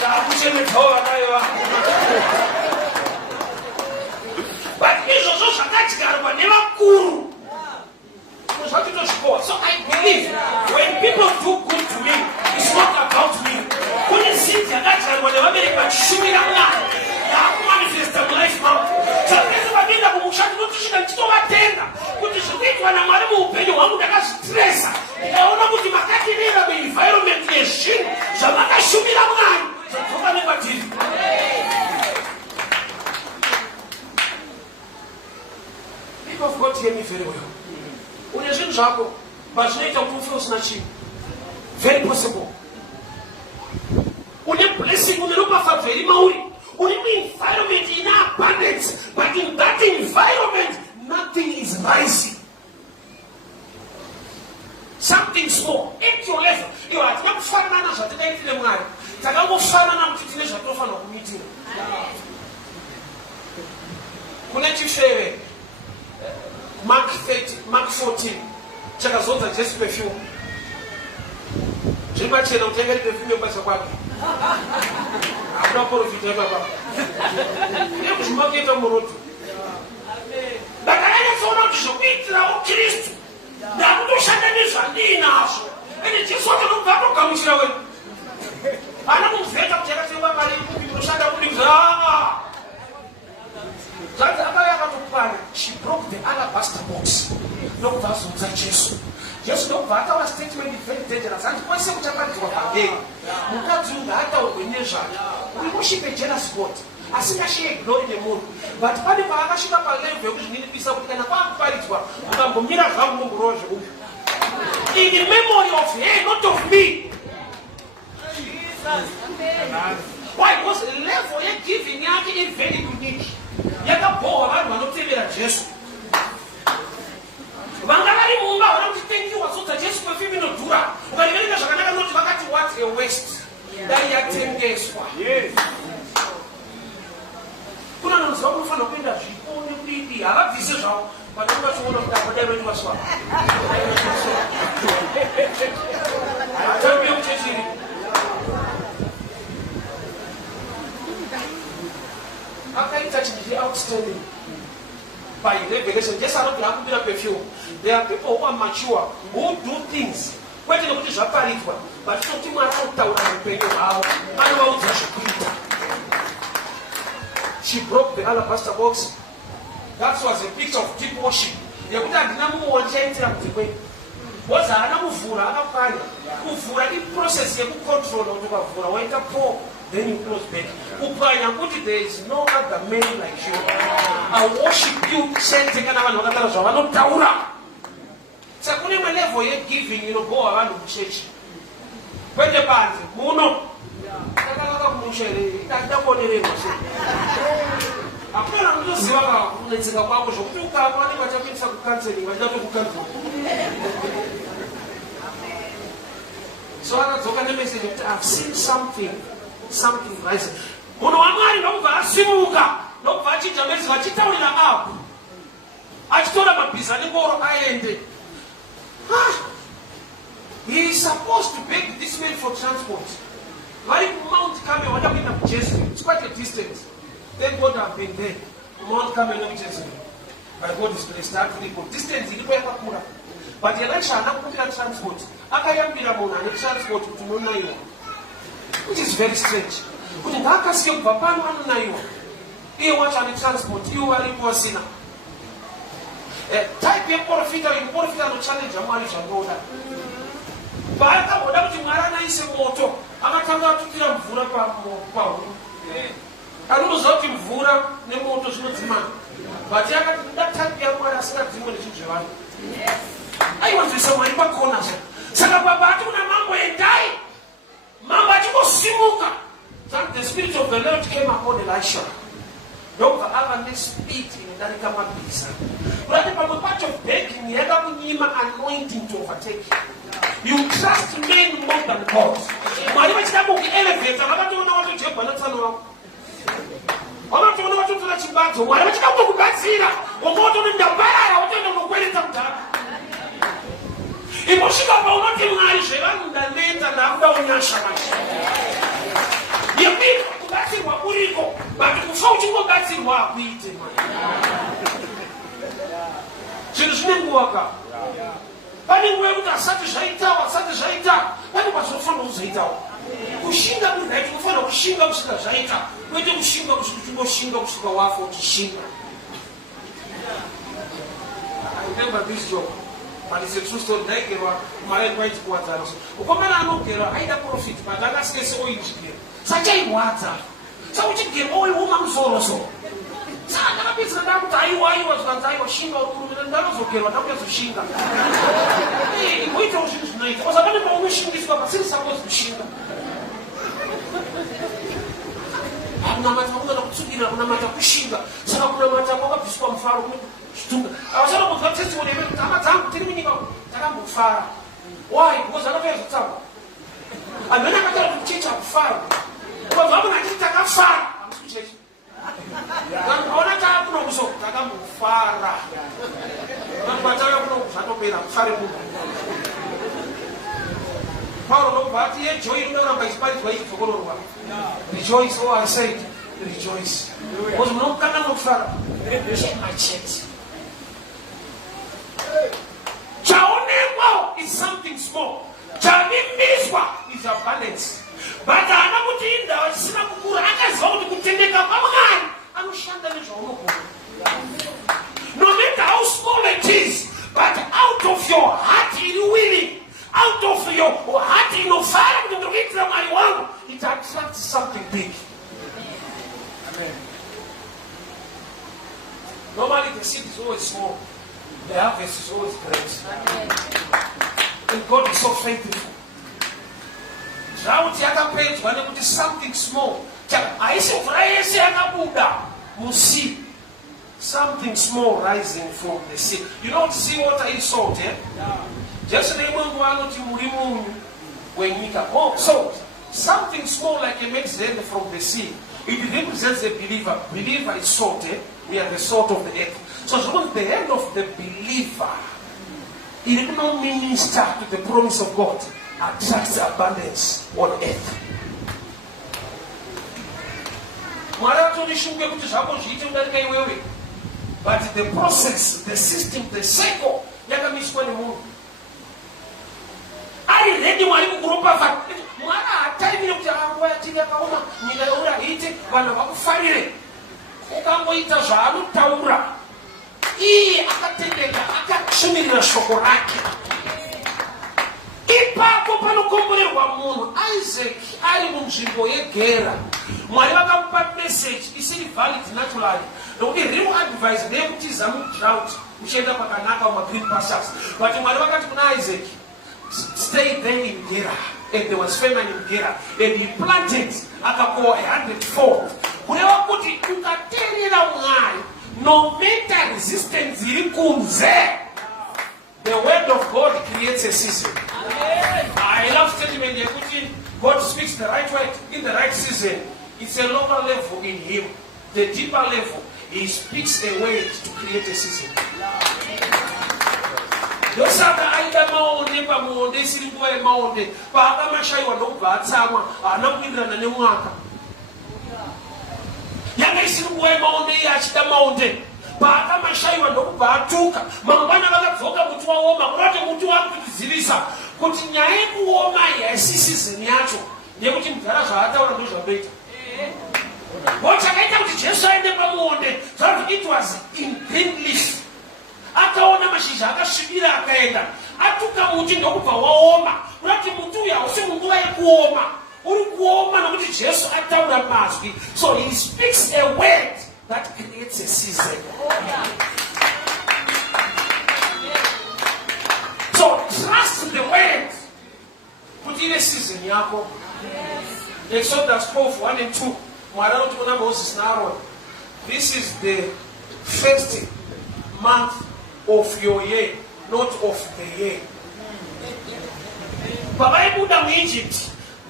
takuchenedzawo vanaiva but izvozvo zvakadyarwa nevakuru zvachitozvikowa. So I believe when people do good to me, it's not about me. Kune seeds yakadyarwa nevabereki vachishumira Mwari yakumanifesta mulife mavo. Zvapese vakuenda kumusha ndinotisvika ndichitovatenga kuti zvikuitwa naMwari muupenyu hwangu ndakazvistresa. Ndikaona kuti makatirera muenvironment yezvinhu zvamakashumira Mwari zvadzoka nekwatiri. People of God hear me very well. Une zvinhu zvako pazvinoita kuti ufe usina chinhu, very possible. Une blessing, une ropafadzo iri mauri, une environment ina abundance, but in that environment nothing is rising. Something small at your level. Iwo hatina kufanana zvatakaitire Mwari, takangofanana kuti tine zvatofanira kumitira. Kune chifeve Mark 14 chakazodza Jesu perfume. Zvimachena utenga perfume yobasa kwake. Hakuna profita baba. Ndiye kuzvimaketa muroto. Ndakanyanya kuona kuti zvekuitira uKristu ndakutoshanda nezvandinazvo. Ende Jesu akanobva atogamuchira wewe. Ana kumuvheka kuti yakatenga mari yekuti unoshanda kudinga. She broke the alabaster box. No vazodza Jesu. Jesu ndobva ataura statement very dangerous. Handikwese kuchaparidzwa pamberi. Mukadzi uyu ngaataurwe nezvake. Uri kushipe jealous God. Asingashiye glory nemunhu. But pane paakasvika palevel yekuzvininipisa kuti kana kwaakuparidzwa ukambomira zvangu mumburowa zveuyu. In the memory of her, not of me. Why? Because the level you're giving yake is very unique. Yakabohwa vanhu vanotevera Jesu. Vanga vari mumba vana kuti thank you wasodza Jesu perfume inodhura. Ukaiverenga zvakanaka noti vakati what a waste. Dai yatengeswa. Kuna nonzwa kunofanira kuenda zvipo nekudii havabvise zvavo. Vanenge vachiona kuti apadai vedu vaswa. Hatambiye kuchechiri. Akaita chiri outstanding by revelation. Just anoti akumbira perfume. There are people who are mature who do things kwete nekuti zvaparidzwa but toti Mwari anotaura muupenyu hwavo anovaudza zvekuita. She broke the alabaster box. That was a picture of deep worship. Yekuti handina mumwe wachaitira kuti kwei woza haana kuvhura akapwanya. Kuvhura iprocess yekucontrol kuti ukavhura waita pour then you close back. Upanya kuti there is no other man like you. I worship you chete kana vanhu vakatara zvavanotaura. Saka kune level yegiving inobohwa vanhu muchechi. Kwete panze muno takanaka kumusha here ndakonererwa se. Hakuna unoziva kunetseka kwako zvokuti ukama vanenge vachakuendesa kucounseling vachida kucounseling. So akadzoka nemessage kuti I've seen something rising. Munhu waMwari ndokubva asimuka ndokubva achinja mezi vachitaurira apo achitora mabhiza nengoro aende. He is supposed to beg this man for transport. Vari Mount Carmel vada kuenda kuJesu. It's quite a distance. Thank God I've been there. Mount Carmel nokuJesu. But God is blessed. Distance ilipo yakakura. But Elisha haana kukumbira transport. Akayambira munhu ane transport kuti munaiwa. Which is very strange. Kuti ngaakasike kubva pano anonaiwa. Iye wacho ane transport. Iwe varipo vasina. Type yemuprofita anochallenge Mwari zvandoda. Paakagoda kuti Mwari anaise moto, akatanga atukira mvura pahuru. Anoziva kuti mvura nemoto zvinodzimana. But akati nda type yaMwari asingadzimwe nezvinhu zvevanhu. Aiwanzisa Mwari pakona. Saka baba ati kuna mambo endai. Mambo achingosimuka. The spirit of the Lord came upon Elisha. Ndobva ava nespeed inodarika mabhiza. Urati pamwe pacho begging yakakunyima anointing to overtake. You trust men more than God. Mwari vachida kukuelevate vakatoona watoJobha notsana wako. Wamatoona watotora chibadzo Mwari vachida kutokubatsira ukaotoni ndaparara utoenda kunokweredza kudhara ikusvika paunoti Mwari zvevanhu ndaneta ndakuda unyasha manje yekuita kubatsirwa kuriko but kufa uchingobatsirwa hakuite zvinhu zvine nguva ka pane nguva yekuti asati zvaita pane kwazvinofanira kuzoitawo kushinga kudai tinofanira kushinga kusvika zvaita kwete kushinga uchingoshinga kusvika wafa uchishinga. I remember this joke, but it's a true story. Ndaigerwa mari kwaiti kuwadzana ukomana anogerwa aida profit but akasikese oinjigera sachairwadza sauchigera oioma musoroso saka ndakapedzera ndakuti aiwa zvikanzi aiwa shinga urikurumbira ndanozogerwa ndakutozoshinga ngoitawo zvinhu zvinoita kosa pane paunoshingiswa pasiri supposed kushinga kunamata kunana kutsukira kunamata kushinga saka kunamata kwakabviswa mufaro zvitunga avasana kunzwa testimony yemene kuti hama dzangu tiri munyika takambofara why because akatoya zvotsawa amene akataura kuti chechi akufara ukanzwa munhu achiti takafara hamusi kuchechi vanhu vaona taakuno kuso takambofara vanhu vatauya kuno zvatopera kufare munhu Paul nobva ati yejoy inokuramba ichiparidzwa ichidzokororwa rejoice, oh I said rejoice because munokanga nokufara chemachete chaonekwa is something small chavimbiswa is abundance but haana kuti indava chisina kukura akaziva kuti kutendeka kwaMwari anoshanda nezvaunogona no matter how small it is but out of your heart iri willing out of your heart inofara kuti ndikuitira Mwari wangu it attracts something big. Amen. Normally the seed is always small, the harvest is always great. Amen. And God is so faithful. Zvauti yakapedzwa nekuti something small haisi mvura yese yakabuda musi something small rising from the sea. You don't see water is salt, eh? Yeah. Just remember anoti muri munyu wenyika. Oh, salt. Something small like a mexen from the sea. It represents a believer. Believer is salt, eh? We are the salt of the earth. So towards the end of the believer, it will not minister to the promise of God, attracts abundance on earth. But the process, the system, the cycle, yakamiswa ni Mungu. Ari ready Mwari kukuropa Mwari hataimire kuti angoya tiri akaoma nyika yaura hiti vanhu vakufarire ukangoita zvaanotaura iye akatendeka akashumirira shoko rake ipapo panokomborerwa munhu Isaac ari munzvimbo yegera Mwari vakamupa message isiri valid naturally nokuti real advice ndeyekutiza mudrought uchienda pakanaka mumagreen pastures but Mwari vakati kuna Isaac stay there in Gera, and there was famine in Gera, and he planted akakoa 100-fold. Kureva kuti ukateerera Mwari, no matter resistance iri kunze, the word of God creates a season. I love statement yekuti God speaks the right word in the right season. It's a lower level in Him. The deeper level, He speaks a word to create a season. Yosaka aida maonde pamuonde isiri nguva yemaonde paakamashaiwa ndokubva atsamwa haana kuindirana nemwaka yanga isiri nguva yemaonde iye achida maonde paakamashaiwa ndokubva atuka mangwana vakadzoka muti waoma kurati muti wari kutizivisa kuti nyaya yekuoma haisi sizini yacho nekuti mudhara zvaataura ndozvamboita chakaita kuti Jesu aende pamuonde zvakuti it was in green leaf akaona mashizha akasvibira akaenda atuka muti ndokubva waoma urati muti uyu hausi munguva yekuoma uri kuoma nokuti Jesu ataura mazwi so he speaks a word that creates a season. So trust the word kuti ile season yako. Exodus 12:1-2 Mwari anoti kuna Moses na Aaron, this is the first month of your year, not of the year. Pavaibuda muEgypt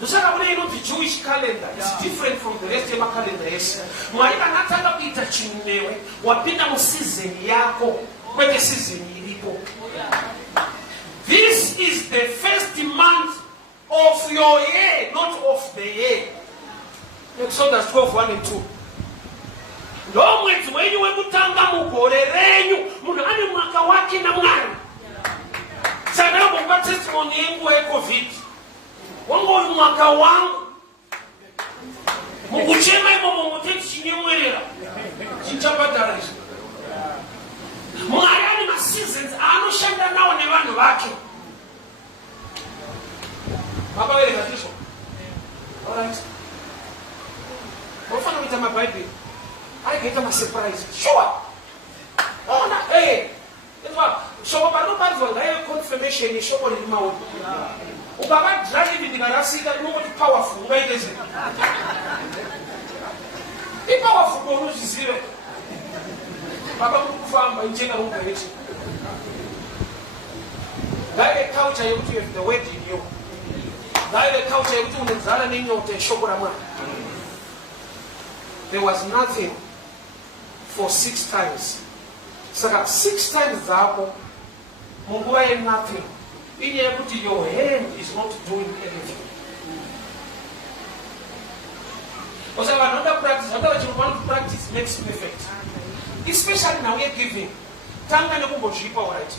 The Jewish calendar is different from the rest of the calendar. Mwari kanataka kuita chinewe wapinda mu season yako kwete season ilipo. This is the first month of your year, not of the year. Exodus 12:1 and 2. Ndo mwezi wenyu wekutanga mugore renyu munhu ane mwaka wake na Mwari. Saka kwa testimony yangu ya COVID. Wangu mwaka wangu mukuchema imo mumuteti chinyemwerera chinchapatarisa Mwari ane ma-seasons anoshanda nawo nevanhu vake. Baba verenga ndizvo. Alright. Mofana kuita mabhaibheri arikuita ma-surprise. Sure. Ona shoko panoparidzwa ngaive confirmation yeshoko riri maoko. Ukava drive ndikarasika inongoti powerful ungaite sei. Powerful unozviziva. Baba muri kufamba ichenga rumubheti. Ngaive culture yekuti you have the word in you. Ngaive culture yekuti unenzara nenyota yeshoko raMwari. There was nothing for 6 times. Saka 6 times dzako munguva ye-nothing. Inyaya yekuti your hand is not doing anything. Because vanhu vanoda practice, vanoda vachirwanda to practice makes perfect. Especially now we're giving. Tanga nekumbozvipa alright.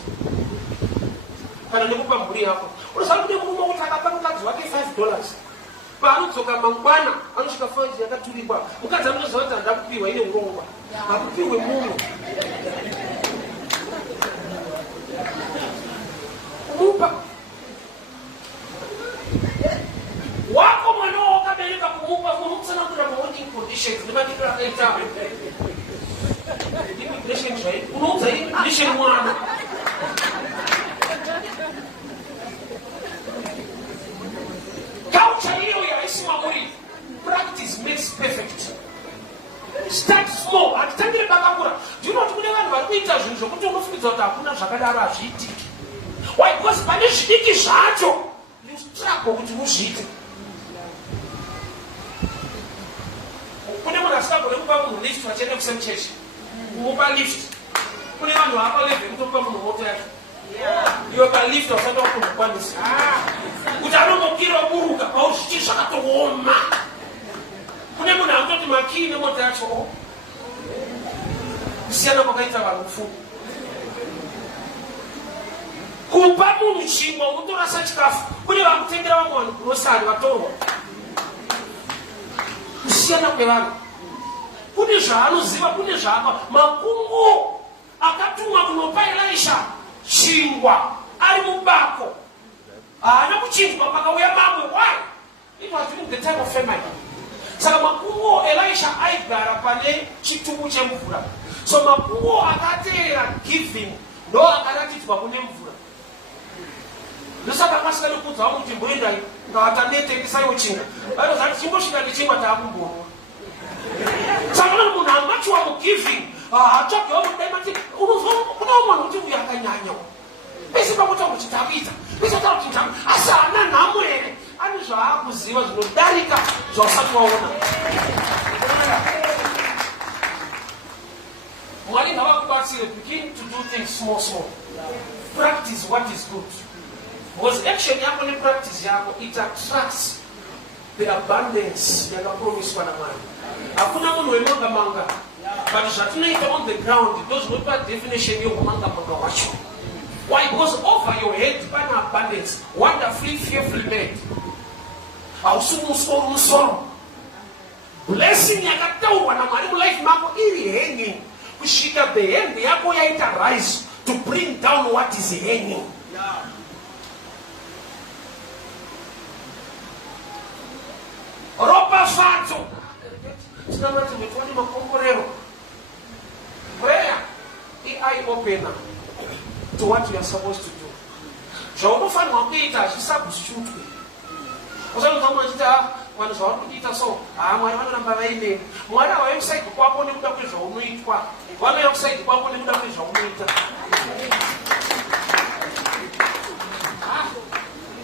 Kana nekupa mhuri yako. Unoziva kuti munhu kuti akapa mukadzi wake $5. Paanodzoka mangwana anosvika fanzi yakaturirwa. Mukadzi anoziva kuti handada kupiwa ine urongwa. Hakupiwe munhu. Kumupa. Wako mwana wakabereka kumupa kumutana kuna working conditions. Nimadikira kaita. Immigration tribe. Unoudza immigration mwana. Culture hiyo ya isimamuri. Practice makes perfect. Start small. Atitangire pakakura. Do you know kuti kune vanhu vari kuita zvinhu zvokuti unofungidzwa kuti hakuna zvakadaro hazviitiki. Why? Because pane zvidiki zvacho you struggle kuti muzviite. Kune munhu asingagone kupa munhu lift vachienda kusemuchechi. Kumupa lift. Kune vanhu vapa level kutopa munhu moto yake. Iwe palift wasati wakunokwanisa. Kuti anomokira buruka pauzviti zvakatooma. Kune munhu anototi makii nemota yacho. Kusiyana kwakaita vanhu pfuma. Kupa munhu chingwa unotorasa chikafu. Kune vakutengera vamwe vanhu kurosari vatorwa. Kusiyana kwevanhu. Kune zvaanoziva, kune zvaapa. Makungu akatumwa kunopa Elisha chingwa ari mubako. Haana kuchinjwa pakauya mamwe. Why? It was during the time of famine. Saka makungu Elisha aigara pane chitubu chemvura. So makungu akateera giving ndo akaratidzwa kune mvura. Ndosaka kwasika nokudza vangu kuti mboendai ngawatanetengesa chinga. Vanozati chimbosvika nechingwa taakumbonwa. Saka munhu amachiwa mugiving hatsvagewo mudai mati kuna umwe kuti uyu akanyanya. Pese pakuta kuti takuita. Pese pakuta kuti takuita. Asi haana nhamo here. Ane zvaakuziva zvinodarika zvausati waona. Mwari ngavakubatsire. Begin to do things small. Practice what is good. Because action yako ne practice yako it attracts the abundance yakapromiswa naMwari. Hakuna munhu wemanga. But zvatinoita on the ground those nopa definition yokumanga wacho. Why? Because over your head pane abundance, wonderfully, fearfully made. Musoro. Blessing yakataurwa naMwari mulife mako iri hanging. Kusvika the hand yako yaita rise to bring down what is hanging. Ropa fato. Tinamati metwani makomborero. Prayer. Eye opener to what you are supposed to do. Zvaunofanirwa kuita hazvisabhusutwe. Usanozama uchita vanhu zvavari kuita so. Mwari vanoramba vaine. Mwari havai kusaidi kwako nekuda kwezvaunoitwa. Vanoya kusaidi kwako nekuda kwezvaunoita.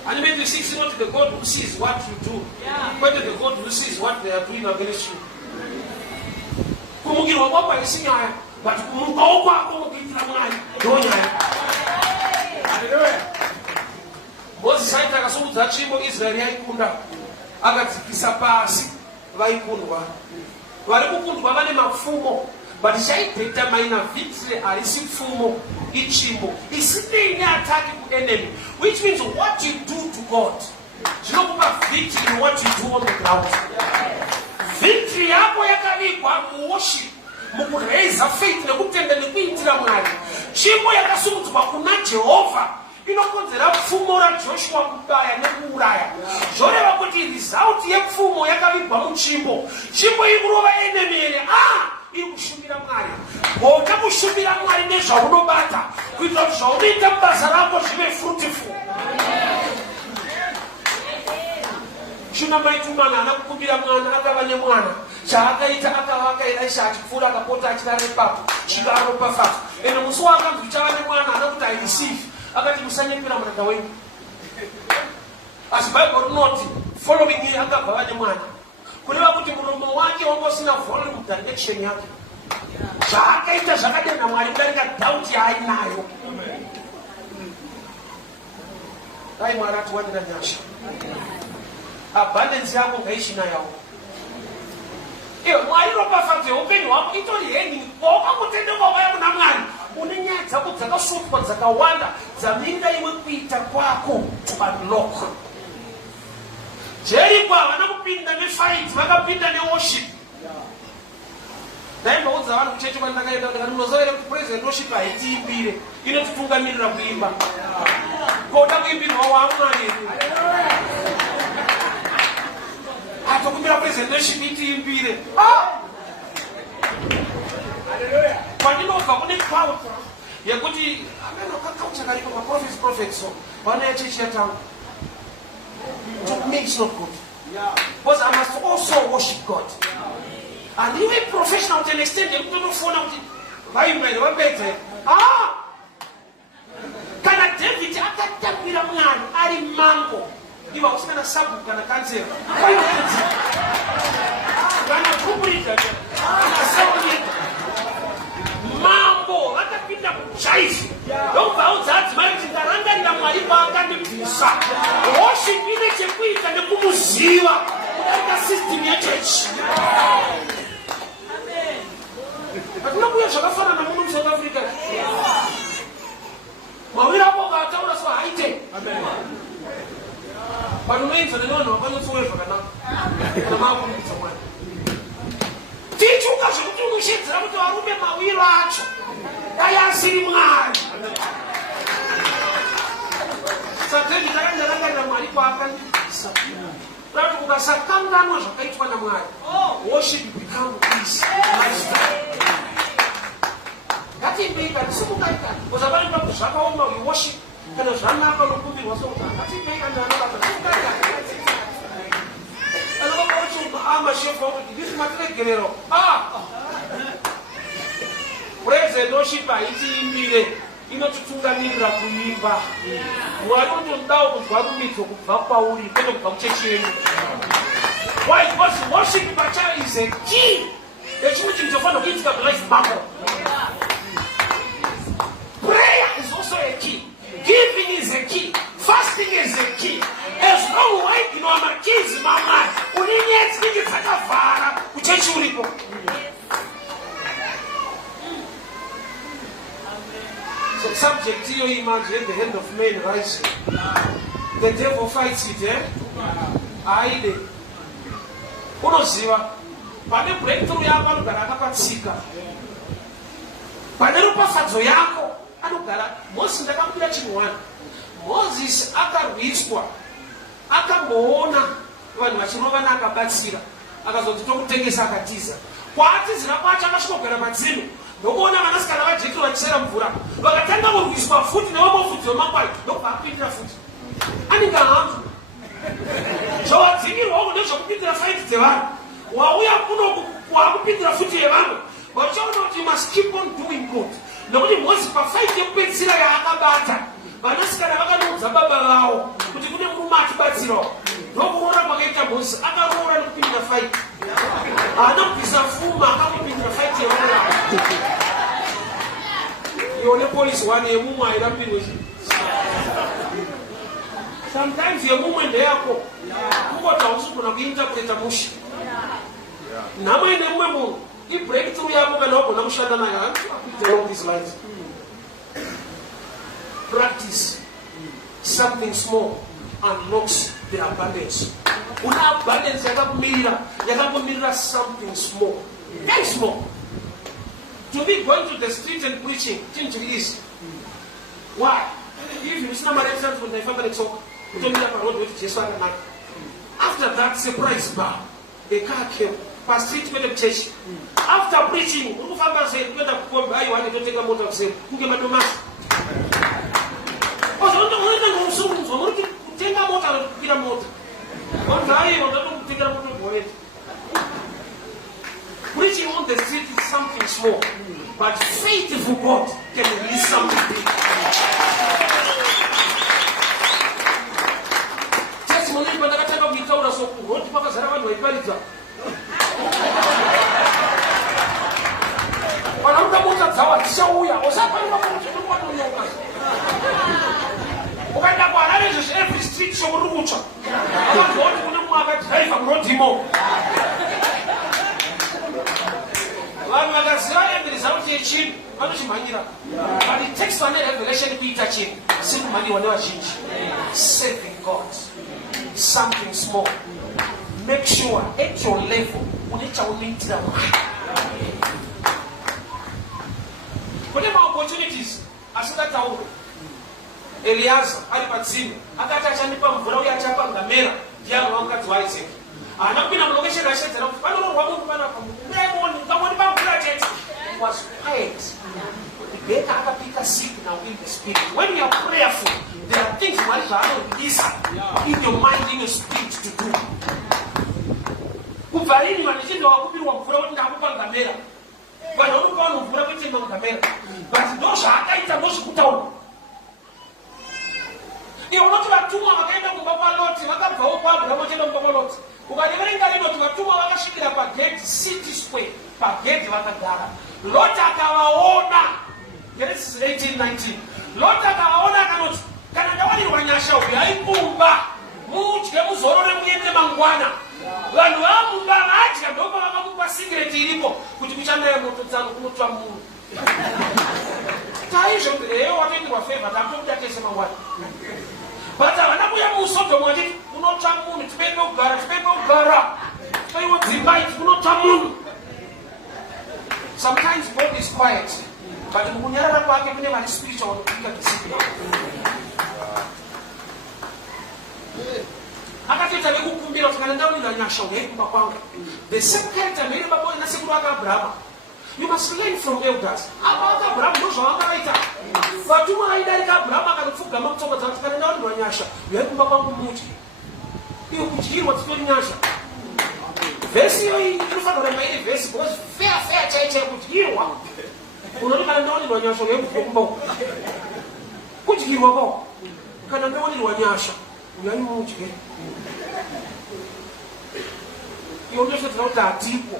And maybe you see, it's not the God who sees what you do, but the God who sees what they are doing against you. Kumugirwa kwakwa isinyaya, but kumukao kwako mukitira mwari, donyaya. Hallelujah. Moses aita akasumudza chimbo Israeli yaikunda, akadzikisa pasi vaikundwa. Vari kukundwa vane mapfumo, but chaidetermine victory harisi pfumo ichimbo. Isinei neattack enemy, which means what you do to God. Zvinokupa victory in what you do on the ground. Victory yako yakavigwa muworship, mukuraise faith nekutenda nekuitira Mwari. Chimbo yakasumudzwa kuna Jehovha inokonzera pfumo raJoshua kubaya nekuuraya. Zvoreva kuti result yepfumo yakavigwa muchimbo. Chimbo ikurova enemy ere iri kushumira Mwari. Gota kushumira Mwari nezvaunobata kuitira kuti zvaunoita mubasa rako zvive fruitful. Shuna maitumana anakukumbira mwana akava nemwana. Chaakaita akavaka Elisha achipfuura akapota achirara ipapo. Chikaropafata. Ende musi wakanzi uchava nemwana anakuti I receive. Akati musanyepera muranda wenyu. Asi Bible rinoti following year akabva vane mwana. Kureva kuti muromo wake wanga usina volume direction yake. Zvaakaita zvakadena Mwari kudarika doubt yaainayo. Dai Mwari atiwanira nyasha. Abundance yako ngaishina yao. Mwari ropafadze upenyu hwako itori hendi wakangotenda kwavaya kuna Mwari. Une nyaya dzako dzakasukwa dzakawanda dzaminga iwe kuita kwako to unlock. Jeriko havana kupinda nefight, vakapinda neworship. Ndaimbaudza vanhu kuchechi kwandakaenda kuti munozovera kuti praise and worship haitiimbire, inotitungamirira kuimba. Koda kuimbirwa waMwari. Atokumbira praise and worship itiimbire. Pandinobva kune cloud yekuti ameno kakaucha karipo maprophets so vana yechechi yatangu. To me it's not good. Because I must also worship God. And you are professional to an extent you don't phone out it. Kana David akatambira Mwari ari mango. Iva usina sabu kana cancel. Kana kubrika. Kana sabu. Mambo akapinda kuchaisi. Ndomba uzati mari tingaranga ina Mwari pakandibvisa. Worship ine chekuita nekumuziva kudarika system yechechi. Patinokuya zvakafanana muno muSouth Africa. Mawira apo akataura so haite. Panonoinza nevanhu vakanotsowe zvakanaka. Kana makumbidza Mwari. Tichuka zvekuti unoshedzera kuti varume mawiro acho ayasiri Mwari. Sadheni ndakandarangarira Mwari kwaakandibvisa. Kuti ukasakanganwa zvakaitwa naMwari, worship become easy. Ngatimbika tisimukaita. Kuzavani papo zvakaoma we worship kana zvanaka nokumbirwa sokuti ngatimbika ndanobata tisimukaita. Shefu kuti this matiregerero. Praise and worship haitiimbire. Inotitungamirira kuimba. Mwari unotodawo kunzwa rumidzo kubva kwauri kwete kubva kuchechi yenyu. Why? Because worship pachayo is a key. Yechimwe chinhu chofanira kuitika mulife mako. Prayer is also a key. Giving is a key. Fasting is a key. As long waiginwa makizi mamai unenyetsi ninge dzakavhara kuchechi uripo. So subject here, imagine the hand of man rising. The devil fights it, Aide. Unoziva. Pane breakthrough yako anogara akapatsika. Pane ropafadzo yako anogara. Moses ndakamubira chinhu one. Moses akarwiswa. Akamuona vanhu vachirovana akabatsira. Akazoti tokutengesa akatiza. Kwaatizira kwacho akasvokogara madzino. Ndokuona vanasikana vaJethro vachera mvura. Vakatanga kurwiswa futi nevamofudzi vemakwai. Ndokubva apindira futi. Anenge ahambu. Zvawadzingirwawo ndezvokupindira faiti dzevanhu. Wauya kuno wakupindira futi yevanhu. Vachaona kuti you must keep on doing good. Nokuti Moses pafaiti yekupedzisira yaakabata. Vanasikana vakanoudza baba vavo kuti kune atibatsirawo nokuroora kwakaita Mozisi akaroora nekupindira faiti haana kubvisa pfuma akangopindira faiti yeroora iwo nepolisi wane yemumwe aida mpindwe sometimes yemumwe ndeyako kungoti hausogona kuinterpreta musha nhamo ine mumwe munhu ibreakthrough yako kana wagona kushanda nayo along these lines. Practice something small unlocks the abundance. Una abundance yakakumirira something small, very small. To be going to the street and preaching chinhu is why if you usina mari yekusanzi kuti ndaifamba netsoka kutomira parodhi weti Jesu akanaka. After that surprise bar a car came pastreet kwete kuchechi. After preaching uri kufamba sei kuenda kukombe aiwa ndinotenga mota kuseri kunge madomasi unoita ngomusungunzwa muri kutenga mota nokukwira mota vanzaiwa ndatokutengira mota goeta. Preaching on the street is something small, but faithful God can release something big. Testimony pandakatanga kuitaura sokuroti pakazara vanhu vaiparidza vanaruka mota dzava dzichauya usaparima kuti uri kwatonyoka ukaenda kuharare izvezvi every street shoko riri kutsva akanzwa kuti kune mumwe akadhiraivha murodhimo vanhu vakaziva emberizaruti yechinhu vanochimhanyira but it takes vane revelation kuita chinhu sekumhanyiwa nevazhinji. Serving God something small, make sure at your level une chaunoitira Mwari. Kune maopportunities asingataurwe. Eliaza ari patsime akati achandipa mvura uye achapa ngamera ndiani wamukadzi waIsaac. Haana kupinda mulokesheni ashedzera kuti panororwa munhu panapa ngamonipa mvura chete. It was quiet. Rebecca akapika signal in the spirit. When you are prayerful, there are things Mwari zvaanobudisa in your mind, in your spirit to do. Kubva lini vanhu vachinge vakupirwa mvura kuti ndakupa ngamera vanhu vanopa vanhu mvura kutenga ngamera but ndo zvaakaita ndozvekutaura. Iwe unoti vatumwa vakaenda kumba kwaLoti vakabvawo kwaAbhuramu vachienda kumba kwaLoti. Ukaverenga rinoti vatumwa vakasvikira pagedhi city square pagedhi vakagara. Loti akavaona. Genesis 18:19. Loti akavaona akanoti kana ndawanirwa nyasha uyai kumba mudye muzorore muende mangwana. Vanhu vamumba vadya ndoko vakamupa secret iripo kuti kuchandaya moto dzangu kunotsva munhu. Taizvo watoenderwa favor takutokuda tese mangwana. But havana kuya muSodhomu vachiti kunotsva munhu tipende kugara paiwo dzimba idzi kunotsva munhu. Sometimes God is quiet, but mukunyarara kwake kune vari spiritual vanopika discipline. Akatoita nekukumbira kuti kana ndaonera nyasha uyai kumba kwangu. The same character mene baba nasekuru akaAbhurahama. You must learn from elders. Abraham ndo zvavakaita. Vatumwa vaidarika Abraham akatopfugama kutsoka dzake kana ndaonera nyasha uyai kumba kwangu mudye. Iwe kudyirwa dzitori nyasha. Vhesi iyoyi inofanira kuramba iri vhesi because fair chaichai kudyirwa. Unoti kana ndaonera nyasha uyai kudya kumba uku. Kudyirwa kwako. Kana ndaonera nyasha uyai mudye. Iwe unoshedzera kuti hatipo.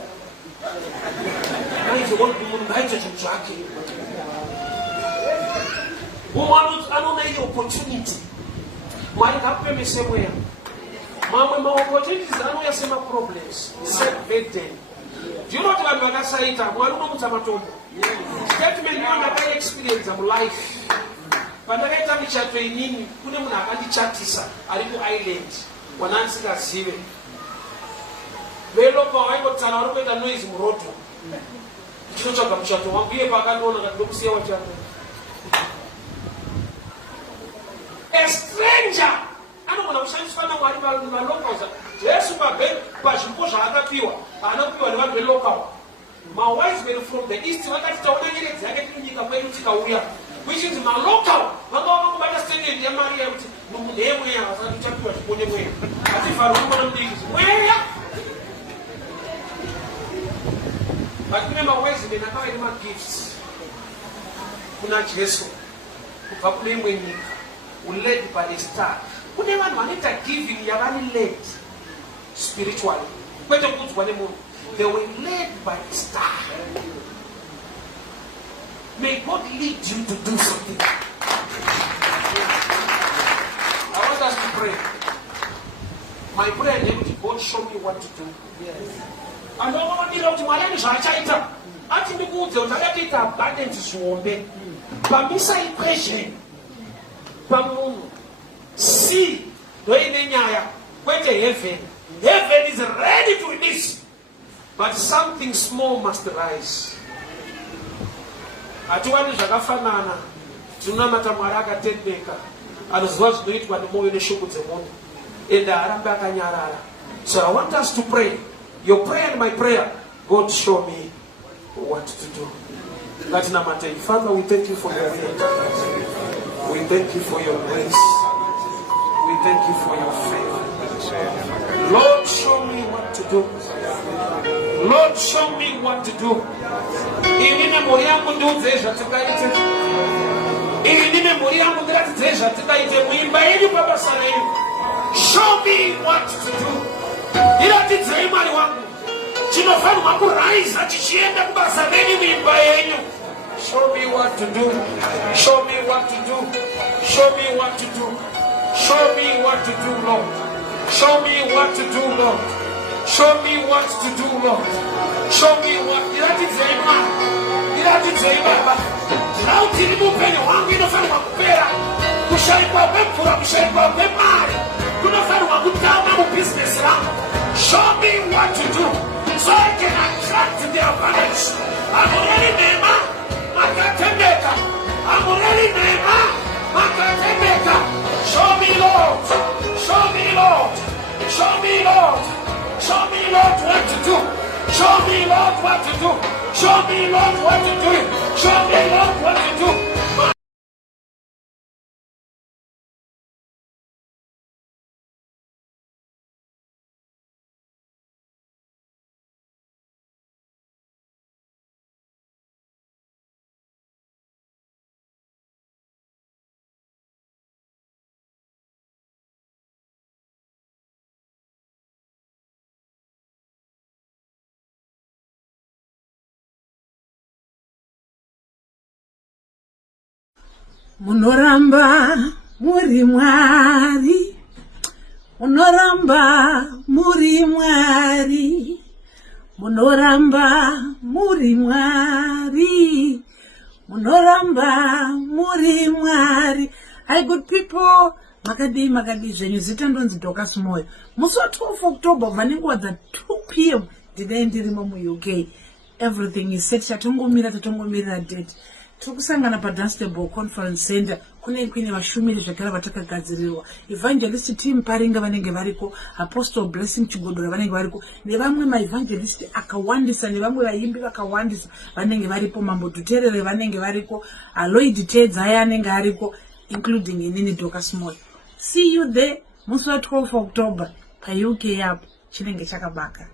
Munhu ngaaite chinhu chake. Mumwe anoona iyi opportunity. Mwari ngakupemise mweya. Mamwe maopportunities anouya semaproblems, seburden. Ndino kuti vanhu vakasaita Mwari unomutsa matombo. Statement iyo ndakaexperience mulife. Pandakaita michato inini kune munhu akandichatisa ari kuisland wana ndisingazive. Velopa vaingotsana vari kuita noise murodho. Ndichotsvaga muchato wangu iye pakandiona ngati ndokusiya wachato. A stranger anogona kushandiswa naMwari malocals. Jesu pazvipo zvaakapiwa haana kupiwa nevanhu velocal. Mawise men from the east vakati taona nyeredzi yake tiri munyika mwedu tikauya. Which is malocal vanga vakangobata statement yaMaria kuti munhu yemweya vasati tapiwa zvipo nemweya. Asi vharo kumona mudiki mweya. But kune mawise men akavaine magifts kuna Jesu kubva kune imwe nyika. Led by a star Kune vanhu vanoita giving yavari led spiritually. Kwete kuudzwa nemunhu. They were led by the star. May God lead you to do something. I want us to pray. My prayer is that God show me what to do. And I want to know what to do. Ati ndikuudze kuti akaita abundance zviombe pamisa equation pamunhu see ndoine nyaya kwete heaven. Heaven is ready to release, but something small must rise. Hatiwani zvakafanana tinonamata Mwari akatendeka anoziva zvinoitwa nemwoyo neshungu dzemunhu ende harambe akanyarara. So I want us to pray. Your prayer and my prayer, God show me what to do. Father, we thank you for your word. We thank you for your grace. We thank you for your favor. Lord, show me what to do. Lord, show me what to do. Ini memori yangu ndiudze zvatikaite. Ini memori yangu ndiratidze zvatikaite muimba yenyu pabasa renyu. Show me what to do. Ndiratidzei Mwari wangu. Chinofanirwa kurise chichienda kubasa renyu muimba yenyu. Show me what to do. Show me what to do. Show me what to do. Show me what to do, Lord. Show me what to do, Lord. Show me what to do, Lord. Show me what. Ndiratidzei Baba. Nautiri mupenyu wangu inofanirwa kupera. Kushaikwa kwemvura, kushaikwa kwemari. Kunofanirwa kutama mubusiness rangu. Show me what to do so I can attract the abundance. I'm already nema, makatendeka. I'm already nema, makatendeka. Show me, Lord. Show me, Lord. Show me, Lord. Show me, Lord, what to do. Show me, Lord, what to do. Show me, Lord, what to do. Show me, Lord, what to do. Munoramba muri Mwari, munoramba muri Mwari, munoramba muri Mwari, munoramba muri Mwari. Hi good people, makadi zvenyu zita ndonzi Dorcas Moyo. Musi wa 12 October vanenguva dza 2 p.m. ndine ndirimo mu-UK. Everything is set. Tatongomirira date. Tirikusangana paDunstable Conference Center. Kune vashumiri zvakare vatakagadzirirwa. Evangelist team Paringa vanenge variko, Apostle Blessing Chigodora vanenge variko, nevamwe maevangelist akawandisa, nevamwe vaimbi vakawandisa vanenge varipo, Mambo Duterere vanenge variko, Lloyd Tedza aya anenge ariko, including inini Dorcas Moyo. See you there musi wa 12 October pa UK yapo chinenge chakabaka.